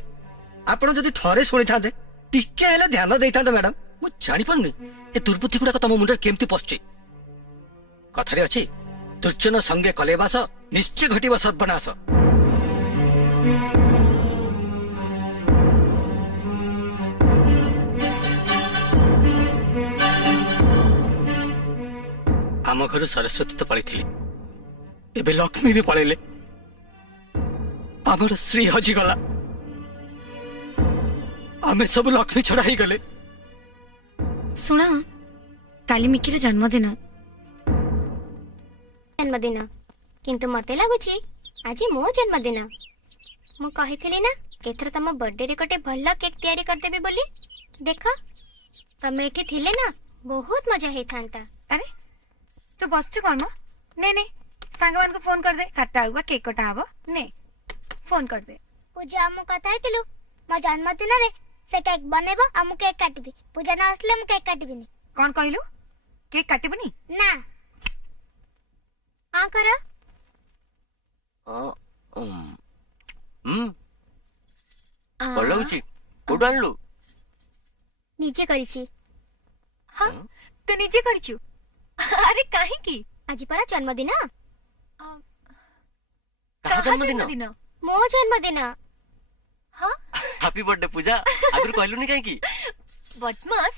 आपण जदी थरे सुनि थांदे टिके हेले ध्यान देई थांदे। मैडम मु जानि पन्नी ए दुर्बुद्धि गुडा तम मुंडर केमती पसछि। कथारे अछि दुर्जन संगे कलेबास निश्चय घटिबा सर्वनाश। आम घर सरस्वती तो पळी एबे लक्ष्मी भी पळेले आमर श्री हजिगला आमे सब लक्ष्मी छड़ा ही गले। सुना काली मिकीर जन्मदिन किंतु मते लागुची आज मो जन्मदिन। मु कहिथिली ना एथर तम बर्थडे रे गोटे भल्ला केक तयारी कर देबे बोली। देखो तमे एठी थिले ना बहुत मजा हे थांता। अरे तू बसछु कोन मो ने ने सांगवान को फोन कर दे 7टा बा केक कटा हबो ने फोन कर दे। पूजा हम कथा हेतिलु मो जन्मदिन रे से केक बनेबो हम केक काटिबी। पूजा ना असले हम केक काटिबिनी। कोन कहलु केक काटिबनी ना? हां करो। बोलौची कोडानलु निजे करिछि। हां तो निजे करछु। अरे काहे की आज पर जन्मदिन। कहा जन्मदिन? मो जन्मदिन। हां हैप्पी बर्थडे पूजा। आगुर कहलुनी काहे की? बदमास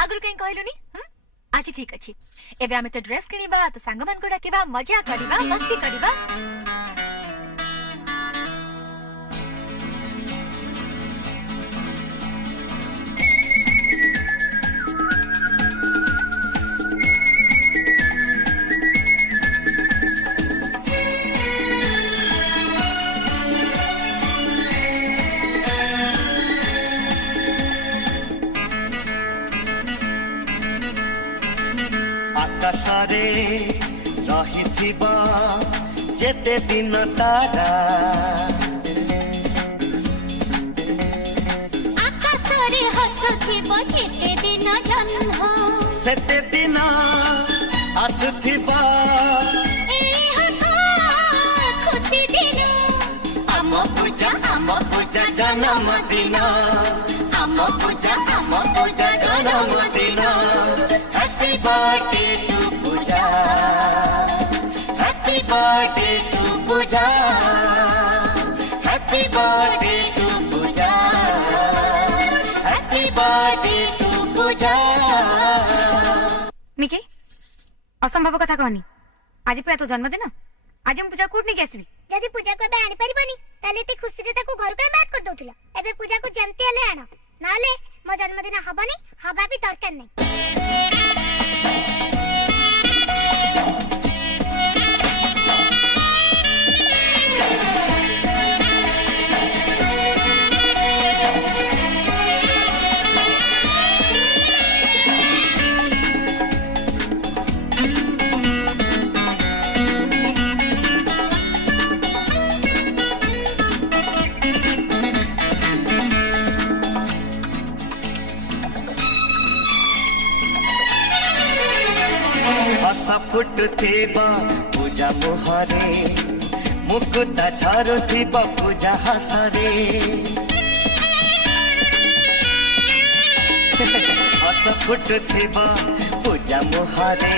आगुर काहे कहलुनी? आज ठीक अछि एबे हमें तो ड्रेस किनिबा तो संग मान को डाकिबा मजा करिबा मस्ती करिबा। आकाशरे रहिथिबा जेते दिन तारा आकाशरे हसुथिबो जेते दिन जन्म सेते दिन आसुथिबा ए हस खुशी दिन आम पूजा जन्मदिन आम पूजा जन्मदिन happy birthday to Puja happy birthday to Puja happy birthday to Puja happy birthday to Puja. मिकी असंभव कथा कहनी आज पूरा तो जन्मदिन आज हम पूजा कोट नहीं आसबी। जदी पूजा को बे आनी परिबनी ताले ती खुशी रे ताको घर का बात कर दोथिला। एबे पूजा को जेमते हले आना नाले मो जन्मदिन हबनी हबा भी दरकार नहीं। फुट थेबा पूजा मुहरे मुकुता झारू थेबा पूजा हसरे हस फुट थेबा पूजा मुहरे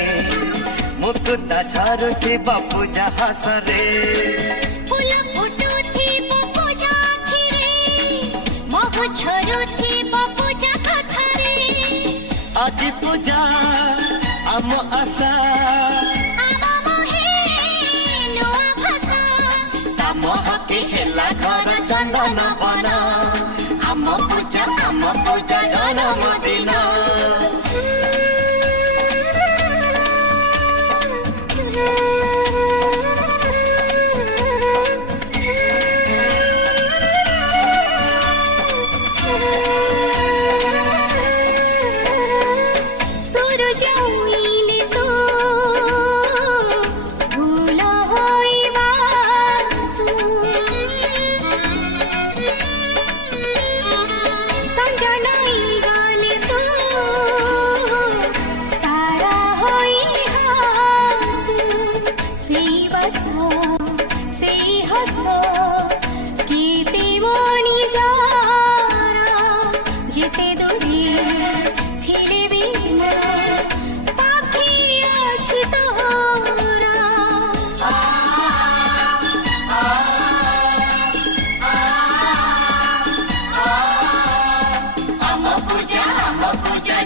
मुकुता झारू थेबा पूजा हसरे फूल फुटू थेबा पूजा आखिरे मोह छोरू थेबा पूजा कथारे आज पूजा आम आशा तम हती हेला घर चंदन बना आम पूजा जन्मदिन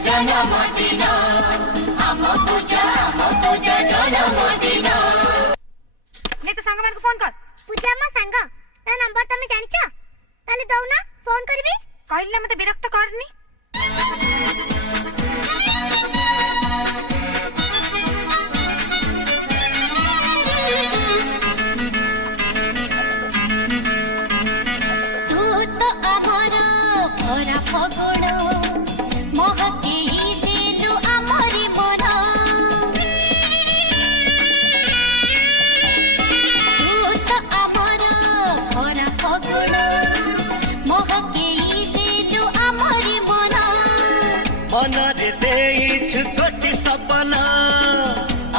जन्मदिन आम पूजा जन्मदिन ने तो सांग मान को फोन कर पूजा मो सांग ता नंबर तमे जानिछ ताले दउना फोन करबी कहला मते विरक्त करनी तू तो अमर भरा फगुण महके देलु आमरी मन तू तो अमर भरा फगुण महके देलु आमरी मन मन रे देइछु कोटि सपना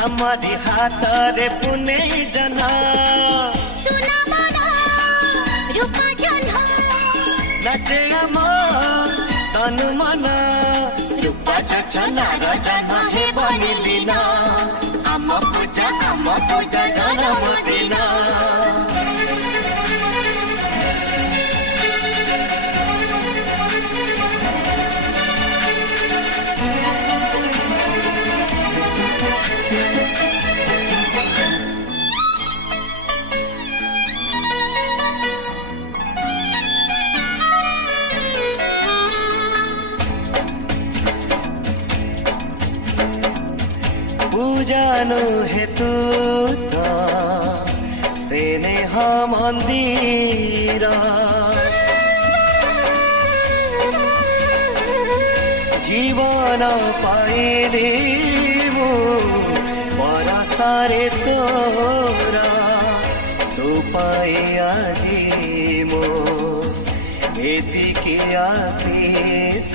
आमरी हाथ रे पुने जना सुना मन रूपा जन्ह नाचे आम तनु मन रूपा चचना रजना हे बनिलिन आम पूजा जन्मदिन पूजानु हेतु तो स्नेह मंदिर जीवन पाइली मु बरसारे तोरा तू पाई आजी मो एतिकी आशीष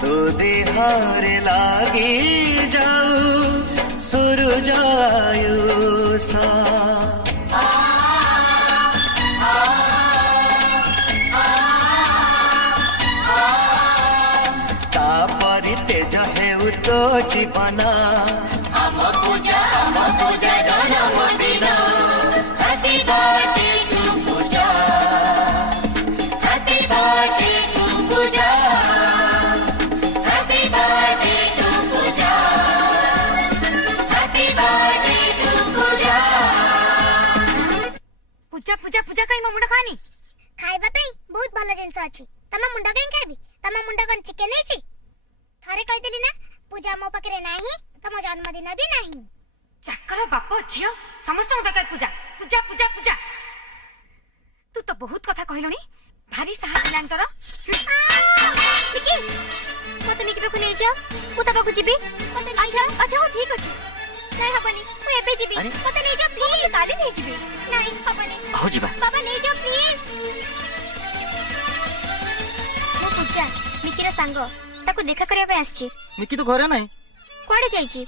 तू देहारे लागी जाऊ सूरज आयुषा तापरि तेज हेउ तो जीवना आम पूजा जन्मदिन happy birthday to Puja happy birthday to Puja happy birthday to Puja happy birthday to Puja Puja Puja Puja कहीं मुंडा खानी खाइबा पई बहुत भलो जिंस अछि तमा मुंडा कहीं खाइबी तमा मुंडा कन चिकन नेछि थारे कहि देली ना पूजा मो पकरे नाही तम जन्मदिन भी नाही चाकर बाप झियो समस्त दरकार पूजा पूजा पूजा पूजा तू तो बहुत कथा कहलनी भारी साहस लांतर निकी मते निकी को ले जा पुता बाकू जीबी मते अच्छा अच्छा ठीक अछि नहीं हबनी मु एपे जीबी मते ले जा प्लीज ताली नहीं जीबी नहीं हबनी हो जीबा बाबा ले जा प्लीज मो पूजा निकी रा संग ताको देखा करिया पे आछी मिकी तो घरे नाही कोडे जाईची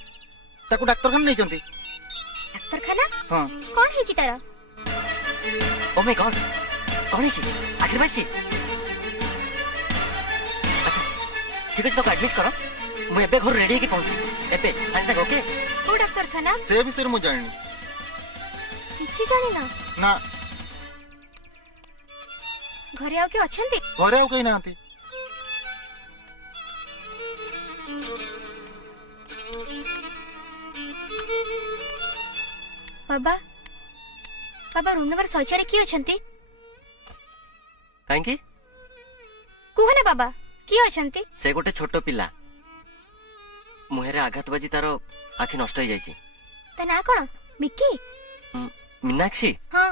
ताको डॉक्टर खान नहीं चंती डॉक्टर खाना हां कौन हेची तारा ओ माय गॉड कौन है आखिर बाची अच्छा ठीक है तो एडमिट करो मु एबे घर रेडी के पहुंची एबे सांग ओके को डॉक्टर खाना से विषय मु जानि किछि जानि ना ना घरे आउ के अछंती घरे आउ कहीं नांती बाबा बाबा रूम नंबर 104 किए अछंती काहेकि कुह ना बाबा किए अछंती से गोटे छोट पिला मुहेरे आघात बाजी तार आखि नष्ट हो जाइछि। ता ना कोन मिक्की मीनाक्षी हां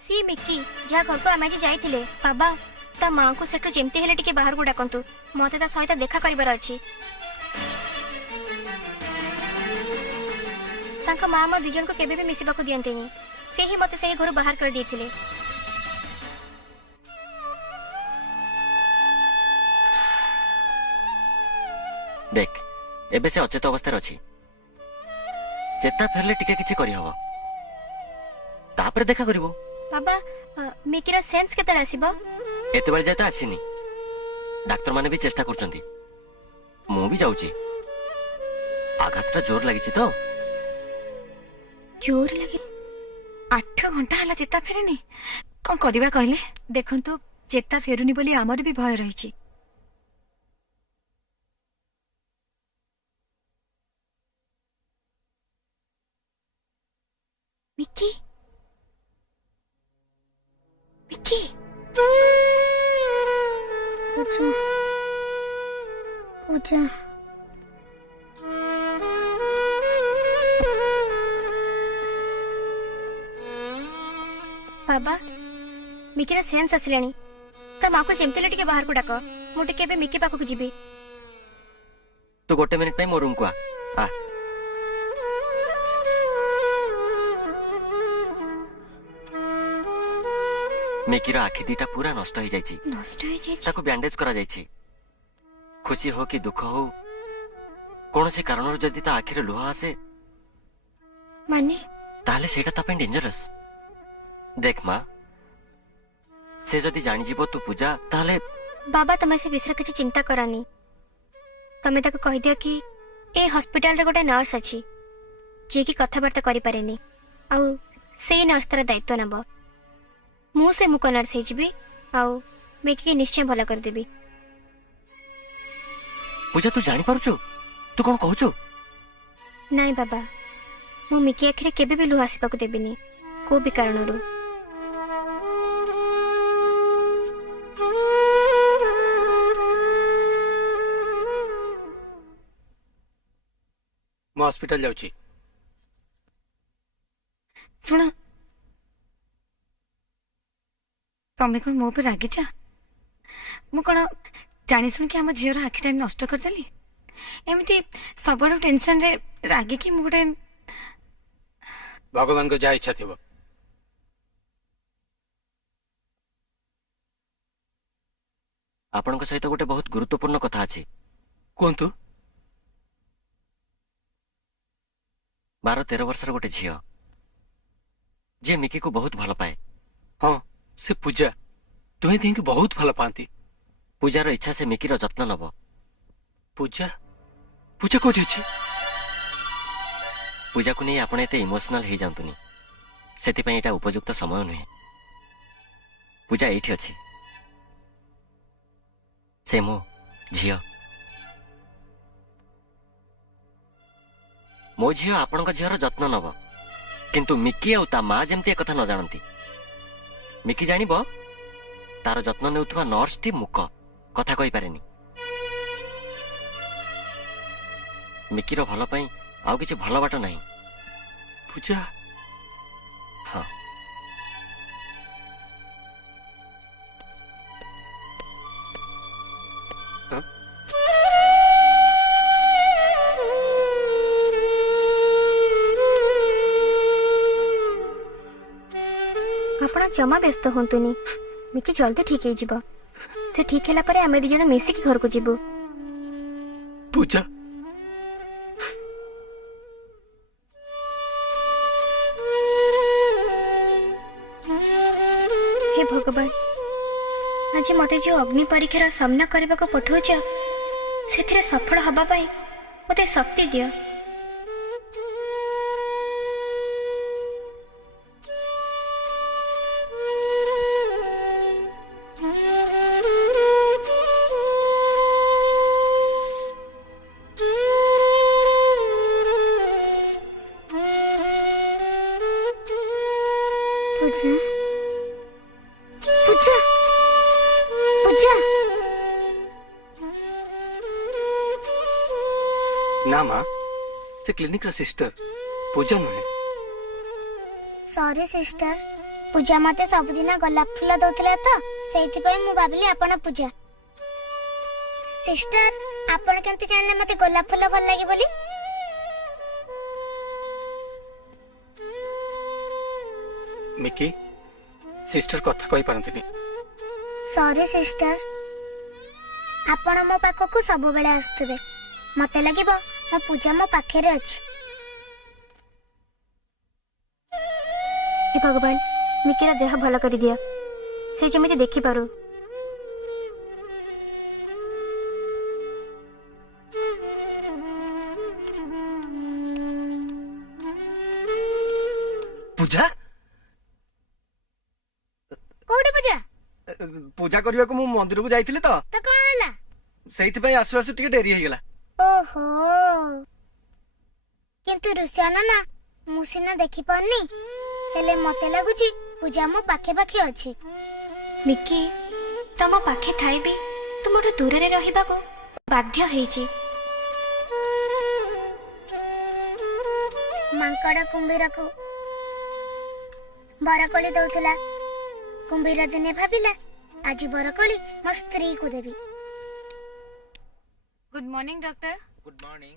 सी मिक्की जा घर को आमे जे जाइथिले बाबा ता मां को सेटो जेमते हेले टिके बाहर को डाकंतु मते ता सहित देखा करिबार अछि। तांका मां म दिजन को केबे भी मिसिबा को दियंतेनी से ही मते से घर बाहर कर दिथिले। देख एबे से अचेत अवस्था अच्छी चेता फेरले टिके किछि करि हबो तापर देखा करिवो। बाबा मिकीरा सेंस केते आसीबो एते बेले जाता आसीनी डाक्टर माने भी चेष्टा करचंती मु भी जाउची आघातटा जोर लागिछि तो जोर लगे 8 घंटा हला चेता फेरेनी कौन करबा कहले देखंतु चेता फेरुनी बोली हमर भी भय रहिछि। मिक्की मिक्की पूजा पूजा बाबा मिकीरा सेंस आसिलानी ता मां को जेमते टिके बाहर को डाक मु टिके बे मिक्की पाखो को जीबी। तू गोटे मिनिट पे मो रूम को आ मिकीर आखि दीटा पूरा नष्ट हो जाइछि ताको बैंडेज करा जाइछि। खुशी हो कि दुख हो कोनोसी कारण जदि ता आखिरे लुह आसे माने ताले सेटा ता पे डेंजरस। देख मां से जदि जानि जीवो तू पूजा ताले बाबा तमे से विषय किछि चिंता करानी तमे ताको कहि दिया कि ए हॉस्पिटल रे गोटे नर्स अछि जे कि कथा बार्ता करि पारेनी आउ से नर्स तर दायित्व नबो मु से मुको नर्स हे जिबी आउ मिकी के निश्चय भला कर देबी। पूजा तू जानि पारुछु तू कोन कहूछु नाही बाबा मु मिकी आखिरे केबे भी लुह आसीबा को देबिनी को भी कारणरू। मैं हॉस्पिटल जाउची सुन तमे कौन मो पे रागिच मु कौन जानी शुणी आम झीर आखि टाइम नष्ट करदेली एमती सब टेंशन रे रागी कि मु गोटे भगवान को जा इच्छा थी आपन सहित गोटे बहुत गुरुत्वपूर्ण कथा अछि कहतु 12-13 वर्षर गोटे झील जे मिकी को बहुत भल पाए। हाँ से पूजा तुम्हें देख बहुत भल पाती पूजार इच्छा से मिकीर जत्न नब। पूजा पूजा कोठी अछि पूजा को नहीं आपण एते इमोशनल हे जांतुनी सेति पई एटा उपयुक्त समय नहे। पूजा एठी अछि से मो झियो मो झियो आपण को झियर जत्न नब किंतु मिकी आ ता मां जेमती कथा न जानती मिकी जानिबो तार जत्न नेउथवा नर्स टी मुक कथा कहि पारेनी मिकीर भल पई आउ किछि भल बाट नाही। पूजा हाँ आपण जमा व्यस्त होंतुनी मिकी जल्दी ठीक हे जिवो से ठीक हैला परे आमे दिजन मिसी के घर को जिवो। पूजा हे भगवान आज मते जो अग्नि परीक्षार सामना करबा को पठौछ सेथिरे सफल हबा पाई मते शक्ति दियो। पूजा ना माँ से क्लिनिक रो सिस्टर पूजा नुहे। सॉरी सिस्टर पूजा मते सबदिन गोलाप फूल दउतले तो सेइथि पई मु भाबिली आपण पूजा। सिस्टर आपण केंति जानले मते गोलाप फूल भल लागे बोली? मिकी सिस्टर कथा कहि पारंतिनी। सॉरी सिस्टर आपण मो पाखकु सब बेले आस्तबे मते लागिबो मो पूजा मो पाखे रे अछि। हे भगवान मिकीरा देह भल कर दिया से जमिति देखि पारू। पूजा कोडी पूजा पूजा करबा को मु मंदिर को जाइथिले तो कोन हला सेइथि पई आसु आसु टिके डेरी हे गेला। ओहो किंतु रुसियाना ना मुसिना देखि पानी हेले मते लागुची पूजा मो पाखे पाखे अछि। मिकी तम पाखे थाई भी तुमरो दूर रे रहिबा को बाध्य हेची। मांकड़ कुंभीर को बरकोली दउथला कुंभीर दिने भाबिला आज बरकोली मो स्त्री को देबी। Good morning doctor. Good morning.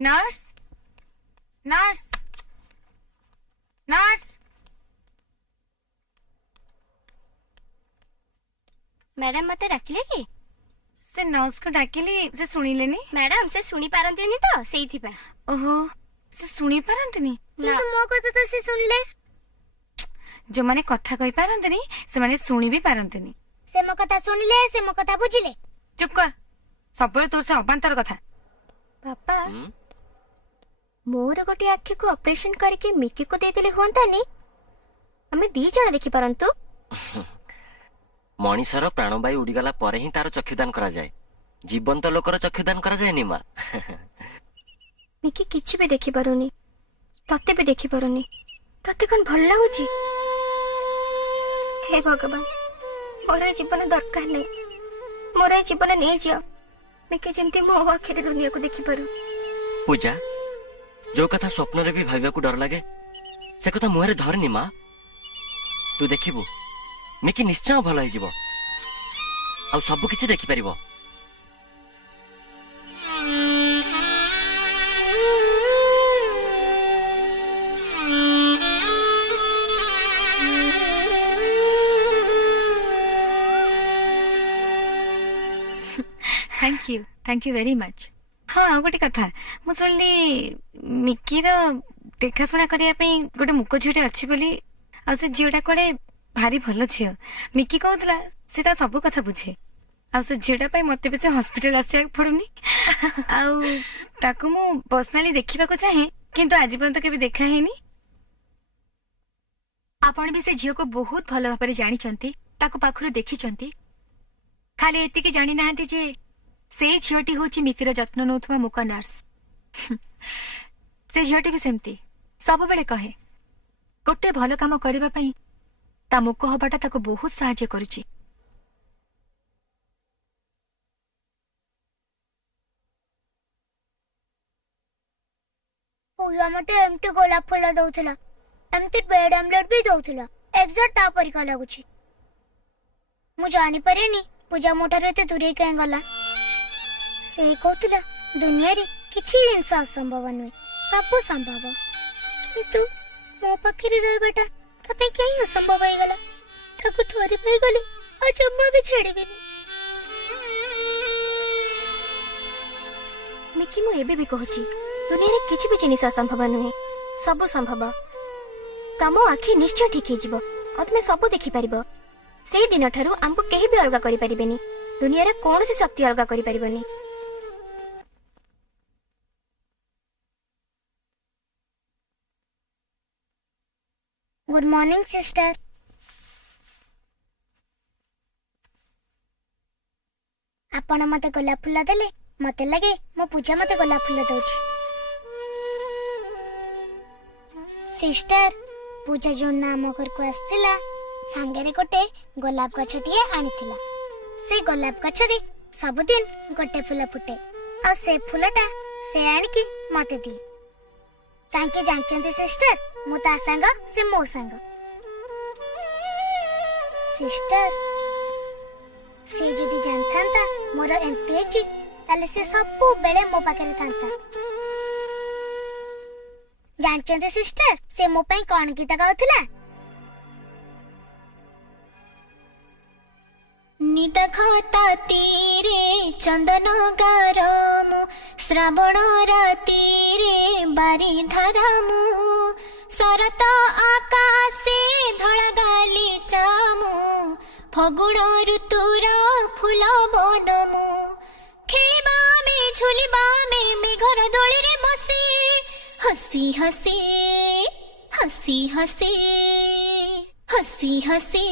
Nurse nurse nurse madam मते डाकिले कि से नर्स को डाकिली से सुनिलेनी? मैडम से सुनी पारंतिनी तो सेइथि पा। ओहो से सुनी पारंतिनी किंतु मो कथा तो से सुनले। जो माने कथा कहि पारंतिनी से माने सुनी भी पारंतिनी। से मो कथा सुनले से मो कथा बुझिले। चुप कर सबले तोर से अबांतर कथा। पापा मोर गोटे आखि को ऑपरेशन करके मिकी को दे देले हुंतानी हमें दी जण देखि परंतु। मनीषर प्राणवायु उड़ीगला परे ही तार चक्षुदान करा जाए जीवंत लोकर चक्षुदान करा जाए निमा। मिकी किछि भी देखि पारुनी तते भी देखि पारुनी तते कोन भल लागुची। हे भगवान मोर जीवन दरकार नै मोर जीवन नै जियो मिकी जेमती मो आखिरे दुनिया को देखि पारु। पूजा जो कथा स्वप्न रे भी भाबिया को डर लागे से कथा मुहरे धरनी माँ। तू देखिबू मिकी निश्चय भल हो जिवो आ सब किछि देखि परिबो। Thank you very much. हाँ गोटे कथा मु सुनली मिकी रो देखाशुना करिया पई गोटे मुक झीटे अछि बोली आ से झीटा कोडे भारी भलो छियो। मिकी कहउतला से ता सब कथा बुझे आ से झीटा पई मते बेसे हॉस्पिटल आसिया पड़ुनी आ ताकू मु पर्सनली देखिबा को चाहे किंतु आज पर्यंत केबे देखा हेनी। आपण भी से झियो को बहुत भलो भाबरे जानि चंती ताको पाखरु देखि चंती खाली एति के जानि नाहंती जे से झियोटी होची मिकीर जत्न नउथवा मुका नर्स। से झियोटी भी सेमती सब बेले कहे गोटे भलो काम करिबा पई ता मुक हबाटा ताको बहुत सहाय्य करूची। पूजा मते एमटी गोलाप फूल दउथला एमटी बेड आमलेट भी दउथला एग्जैक्ट ता परिका लागुची। मु जानि पारेनी पूजा मोटर एते दूरे कहीं गला से कहतला दुनिया रे किछि जिंस असंभव नुहे सब संभव किंतु मो पाखरे रह बेटा तबे कहीं असंभव हो गला ताको थोरी पई गली आ जम्मा भी छेड़बेनी। मिकी मु एबे भी कहची दुनिया रे किछि भी जिनिस असंभव नुहे सब संभव। तमो आखि निश्चय ठीक हे जिवो और तुमे सब देखि परिबो। से दिन ठारू हमको केही भी अलगा करि परिबेनी दुनिया रे कोन सी शक्ति अलगा करि परिबेनी। Good morning sister. आपण मते गोलाप फूल देले मते लगे मो पूजा मते गोलाप फूल दउची। सिस्टर पूजा जो नाम घर को आसला सांगरे गोटे गोलाप गछटिए आनिथिला से गोलाप गछरे सबुदिन गोटे फूल फुटे आ से फूलटा से आनिकी मते दी काहे जानचंती सिस्टर मो ता संग से मो संग सिस्टर से जदी जानथांता मोर एंती अछि ताले से सब बेले मो पाखरे थांता जानचंती सिस्टर से मो पई कोन गीत गाउथला निदखता तीरे चंदन गरम श्रावण रातीरे बारी धरमु शरत आकाशे धड़ा गाली चामु फगुण ऋतुर फूल बनमु खेलिबा में झुलिबा में मेघर दोली रे बसे हसी हसी हसी हसी हसी हसी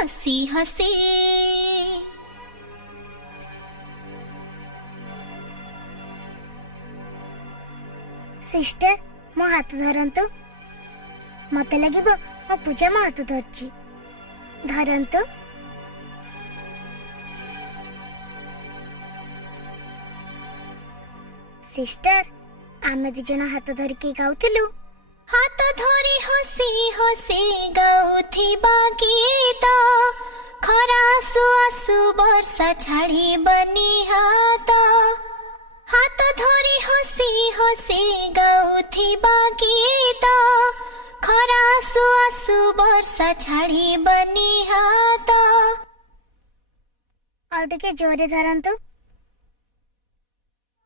हसी हसी सिस्टर मो हाथ धरंतु मते लगिबो मो पूजा मो हाथ धरची धरंतु सिस्टर आमे दिजन हाथ धरिके गाउथिलु हाथ धरी हसी हसी गाउथिबा गीत खरा सुआसु वर्षा छाड़ी बनी हाथ हाथ धरी हसी हसी गाउथिबा गीत खरा सुआसु वर्षा छाड़ी बनी हाथ और टिके जोरे धरंतु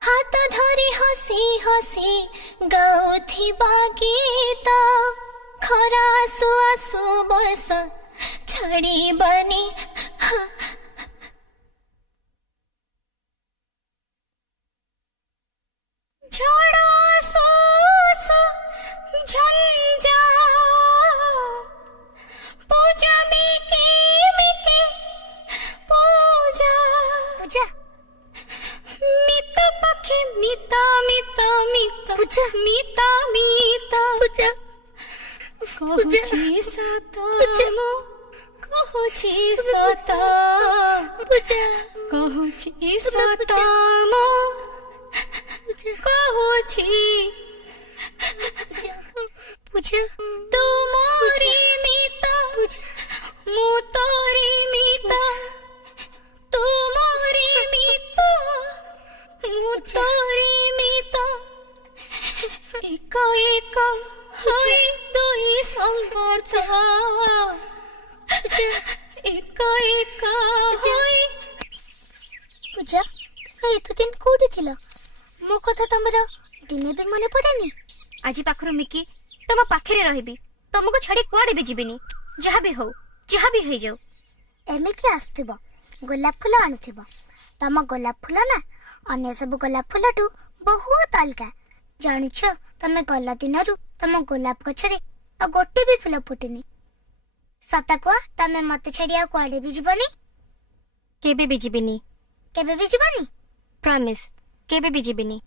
हाथ धरी हसी हसी गाउथिबा गीत खरा सुआसु वर्षा छड़ी बनी झड़ा सोस झंझा पूजा मिके पूजा पूजा मित पखे मित मित मित पूजा मित मित पूजा कहूची सत मो कहूची सत पूजा कहूची सत मो कहूची पूजा तू मोरी मित मु तोरी मित तू मोरी मित मु तोरी मित एक एक होई दुई संगत एक एक होई पूजा तुम्हें एत दिन कोठी थिला मो कथा तमरा दिने भी मने पड़ेनी आज पाखरु मिकी तुम पाखरे रहिबी तुमको छाड़ी कुआडे भी जीविनी जहा भी हो जहा भी हो जाऊ एमिकी आसथिबो गोलाप फूल आनिथिबो तम गोलाप फूल ना अन्य सब गोलाप फूलटू बहुत अलगा जानिछ तमे गला दिनरु तम गोलाप गछरे आ गोटे भी फूल फुटिनी सतकुआ तमे मते छड़िया कुआडे भी जीवनी केबे भी जीविनी केबे भी जीवनी प्रॉमिस केबे भी जीविनी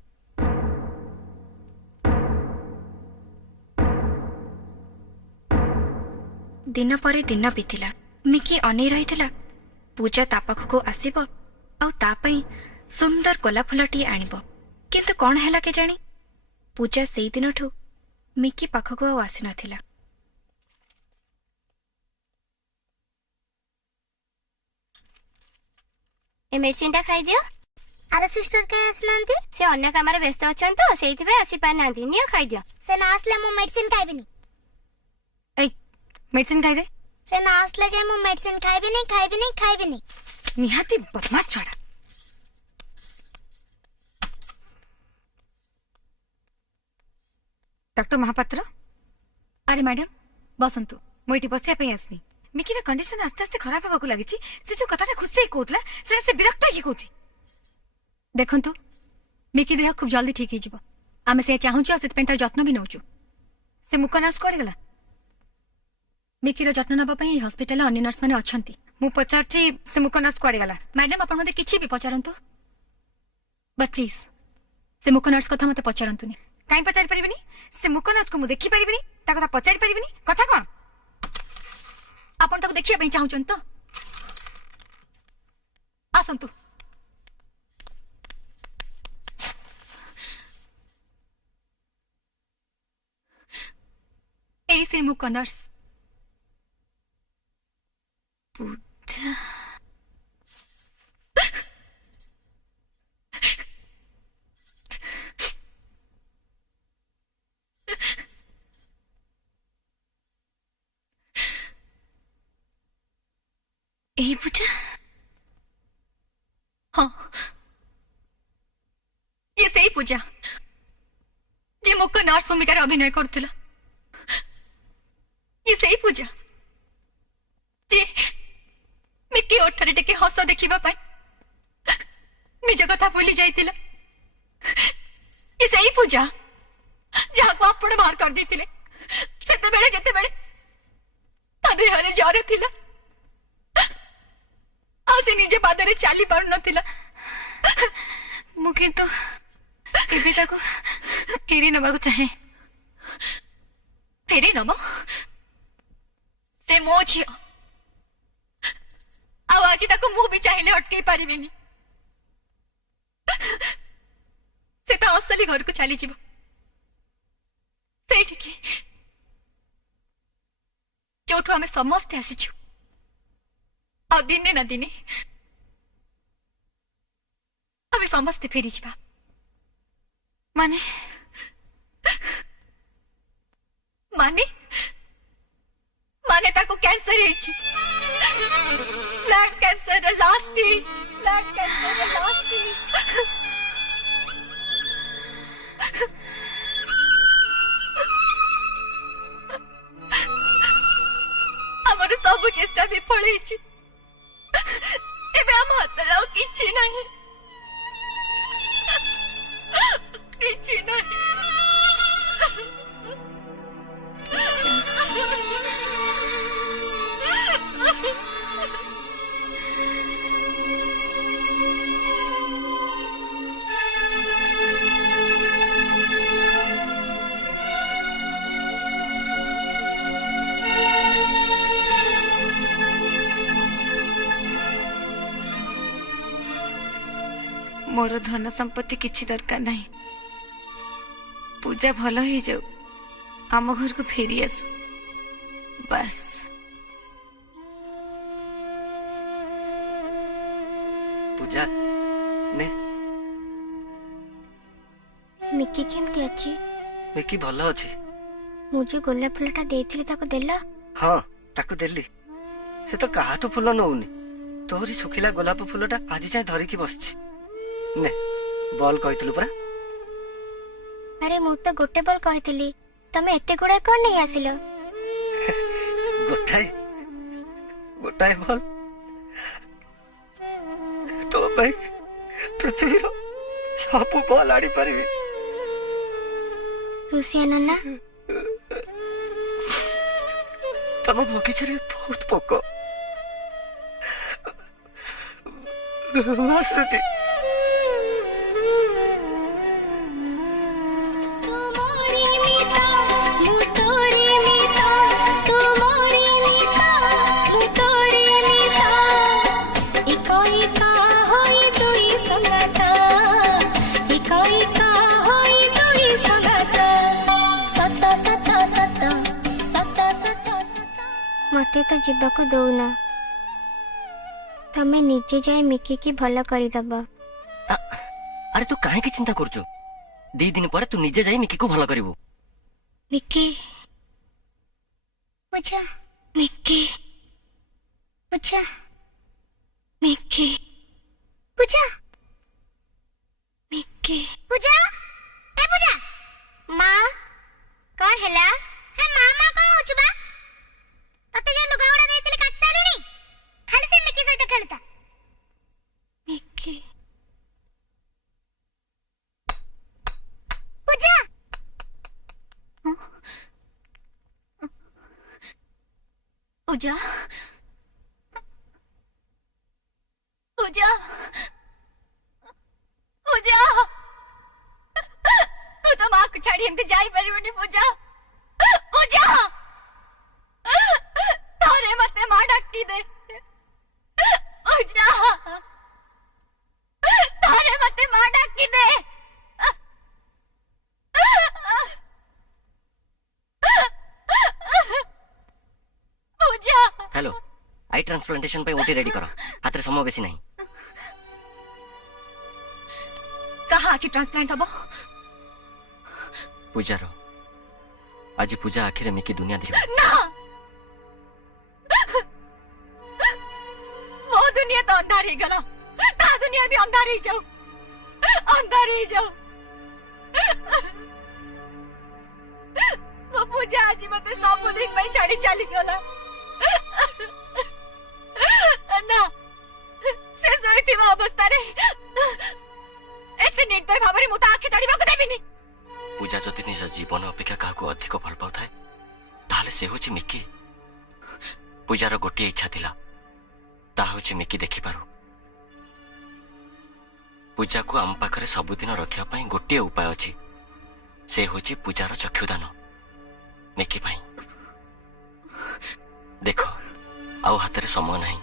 दिन पर दिन बीतिला मिकी अनै रहिथिला पूजा ता पाखको आसीबो आ ता पई सुंदर गोलाप फूलटी आनिबो किंतु कोन हैला के जानी पूजा सेई दिनठू मिकी पाखको आ आसी नथिला ए मेडिसिन ता खाइ दियो अरे सिस्टर के आसनांती से अन्य कामरे व्यस्त अछन तो सेइथिबे आसी पाय नांती नियो खाइ दियो से ना आसले मो मेडिसिन खाइबिनी ए मेडिसिन खाइ दे से ना आसले जे मो मेडिसिन खाइबिनी निहाती बदमाश छोड़ा डॉक्टर महापात्र अरे मैडम बसंतु मुझे बसिया पे आसनी मिकीर कंडीशन आस्ते आस्ते खराब होगा लगी से जो कथाटा खुशी कहूला से विरक्त ही कहूची देखंतु मिकी देह खूब जल्दी ठीक हो आमे से चाहूचु आ सेत तार जत्न भी नौचु से मुख नर्स कौन गला मिकीर जत्न नबा पई हॉस्पिटल अन्य नर्स माने अछंती मु पचारची से मुख नर्स कौन गला मैडम अपन मते किछि भी पचारंतु बट प्लीज से मुख नर्स कथा मते पचारंतुनी कहीं पचारि परिबिनी से मुक नाच को मु देखि परिबिनी ता कथा पचारि परिबिनी कथा कोन आपण ताको देखिया पई चाहू तो आसंतु ए से मुक नर्स पूजा यही पूजा हाँ ये सही पूजा जे मुक नर्स भूमिकार अभिनय करुला ये सही पूजा जे मिकी ओठरे टिके हस देखिबा पाई निज कथा भूली जाइतिला ये सही पूजा जहाँ को आपण मार कर देतिले सेते बेले जेते बेले ता देहरे जर थिला आसे निजे पादरे चाली पार नथिला मु किंतु एबे ताको फेरी नबाको चाहे फेरी नब से मो झियो आ आज ताको मु भी चाहिले अटके पारिबिनी से ता असली घर को चली जीव सेठी की जोठु हमें समस्ते आसीछु आ दिने ना दिने हमें समस्ते फेरी जीवा माने माने माने ताको कैंसर है blood cancer last stage blood cancer last stage हमारे सब चेष्टा विफल है एबे हम हाथ लाओ किछि नहीं किछि नहीं मोर धन संपत्ति किछि दरकार नहीं पूजा भल ही जाऊ आम घर को फेरी आसु बस पूजा ने मिकी केमती अछि मिकी भल अछि मुझे गोलाप फूलटा देइथिली ताको देला हाँ ताको देली से तो काहाटू फूल नौनी तोहरी सुखिला गोलाप फूलटा आज जाए धरिकी बसछि ने बॉल कहितलु परा अरे मु तो गोटे बॉल कहितली तमे एते गुडा कोन नहीं आसिलो गोटाए गोटाए बॉल तो भाई पृथ्वी रो सब बॉल आड़ी परिबी रुसिया नन्ना तम बगीचा रे बहुत पोक मास्टर मते तो जीवाको दौना तमे निजे जाए मिकी की भला करी दबा अरे तू काहे की चिंता करछु 2 दिन पर तू निजे जाई मिकी को भला करिवो मिकी पूजा मिकी पूजा मिकी पूजा मिकी पूजा ए पूजा मां कौन हैला हे मामा कौन होछु बा तते जे लुगावड़ा देतिले काट सालुनी खाली से मिकी सहित खेलता मिकी पूजा पूजा पूजा पूजा तू तो माँ को छाड़ी एमती जाई परिबनी पूजा पूजा तारे मते मां डाकी दे पूजा तारे मते मां डाकी दे पूजा। हेलो आई ट्रांसप्लांटेशन पे ओटी रेडी करो हाथ रे समय बेसी नहीं। कहा आखि ट्रांसप्लांट हबो पूजा रो आज पूजा आखिर मिकी दुनिया देखो ना वो दुनिया तो अंधार ही गला ता दुनिया भी अंधार ही जाओ अंधार ही जाओ। वो पूजा आज मते सब दिन में छाड़ी चली गला ना से सोईथिबा अवस्था रे एते निर्दय भाबरे मुता आखि ताड़ीबा को देबिनी। पूजा जदि निज जीवन अपेक्षा काहाको अधिक भल पाउଥାଏ ताहले से होची मिकी। पूजार गोटे इच्छा थिला ता होची मिकी देखि पारो। पूजा को आम पाखरे सबुदिन रखिया पई गोटे उपाय अछि से होची पूजार चक्षुदान मिकी पई। देखो आउ हाथ रे समय नहीं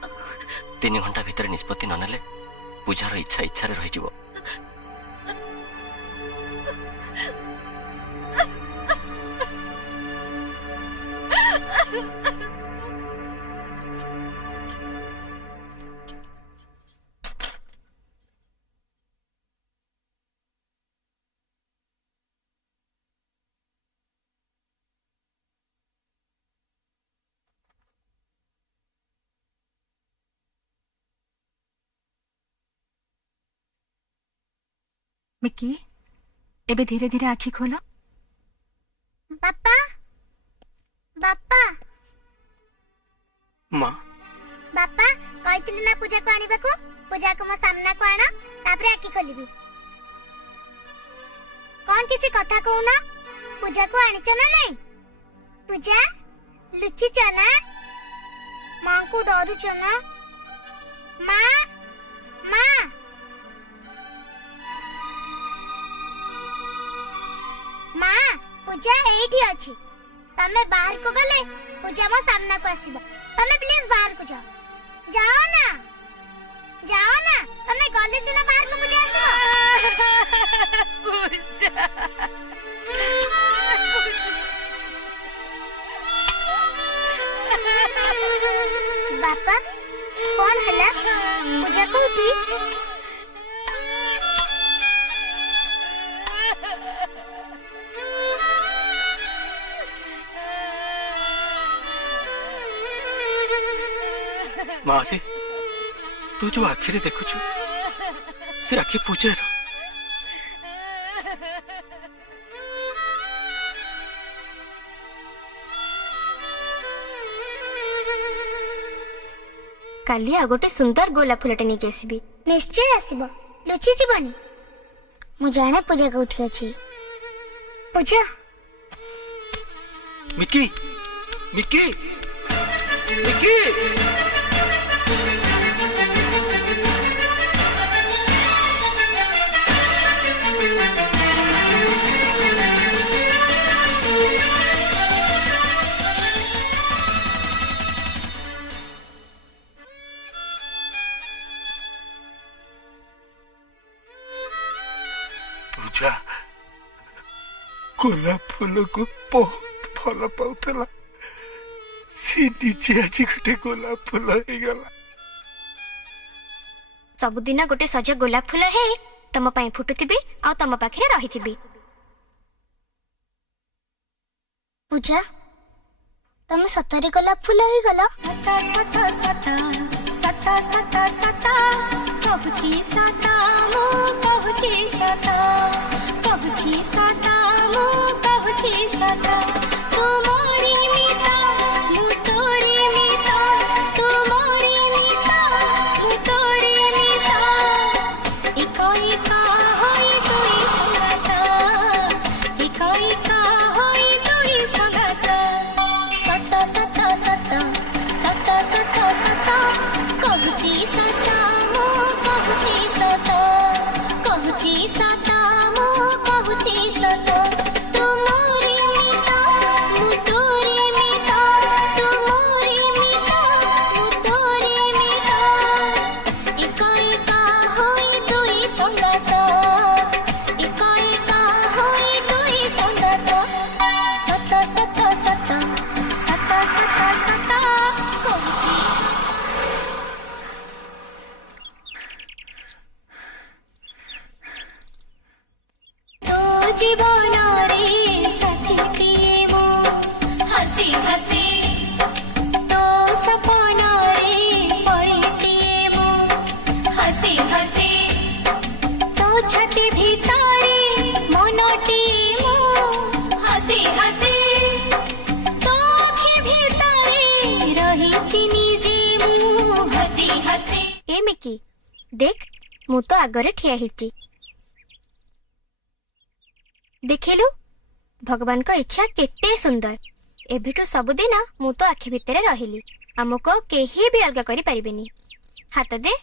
3 घंटा भितर निष्पत्ति न नेले पूजार इच्छा इच्छा रे रहि जिवो। मिक्की एबे धीरे धीरे आखि खोलो। बापा बापा माँ बापा कहते ना पूजा को आने को पूजा को मो सामना को आना तापरे आखि खोलिबी। कौन किसी कथा कहूना पूजा को आनी ना नहीं पूजा लुचि ना मां को डरू ना मां मां मां पूजा एठी अछि तमे बाहर को गले पूजा मो सामना को आसीबो तमे प्लीज बाहर को जाओ ना तमे गले सिना बाहर को पूजा आसीबो पूजा बापा कौन हला पूजा कोठी मारे तू जो आखिरे देखुଛୁ से आखि पूजार काली आ गोटे सुंदर गोलाप फूलटे नहीं आसबी। निश्चय आसब लुचि जीवनी मु जाने पूजा कोठी अछि। पूजा मिकी मिकी मिकी पूजा गोलाप फूल को बहुत भल पाउथला सी निजे आज गोटे गोलाप फूल हो गला। सबुदिन गोटे सज गोलाप फूल हे तम पई फुटुथिबी आ तम पाखरे रहिथिबी। पूजा तम सतरे गोलाप फूल हो गला। सता सता सता सता सता सता कहूची सता मो कहूची सता कहूची सता मो कहूची सता तू मोरी मिता मु तोरी मिता तू मोरी मिता मु तोरी मिता इका इका होई तुई संगता इका इका होई तुई संगता सता सता सता सता सता सता कहूची सता मो कहूची सता कहूची सता मो कहूची सता जीवन रे साथीटिए मो हसी हसी तो सपना रे परिटिए मो हसी हसी तो छाती भितरे मनटी मो हसी हसी तो आँखि भितरे रहिछि निजे मु हसी हसी। ए मिकी देख मु तो आगरे ठिया हिची देखिलु भगवान को इच्छा केते सुंदर एभिटु सबुदिन मु तो आखि भितरे रहिली हमको केही भी अलगा करि परिबेनी हाथ दे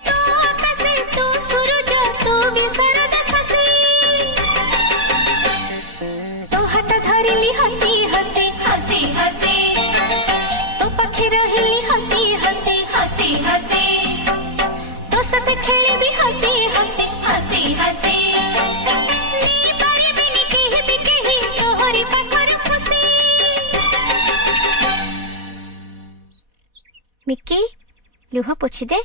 तो आकाशे तो सूरज तो विसरद शशि तो हाथ धरिली हसी हसी हसी हसी तो पाखे रहिली हसी हसी हसी हसी तो साथे खेली भी हसी हसी हसी हसी नी पारिबिनी केही भी केही तोहरी पाखर खुशी। मिकी लुह पोछि दे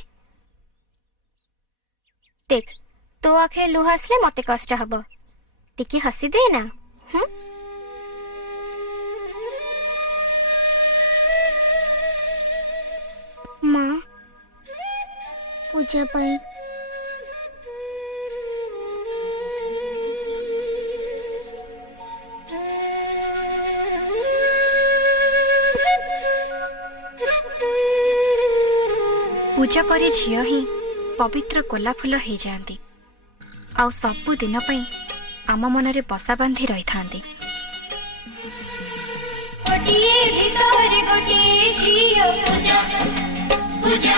देख तो आखे लुह आसले मते कष्ट हबो टिके हसी दे ना माँ पूजा पाई पूजा परे झियो ही पवित्र कोला फूल हो जाती आउ सबु दिन पई आम मनरे बसा बांधी रही थांती। गोटिए भीतर गोटिए झियो पूजा पूजा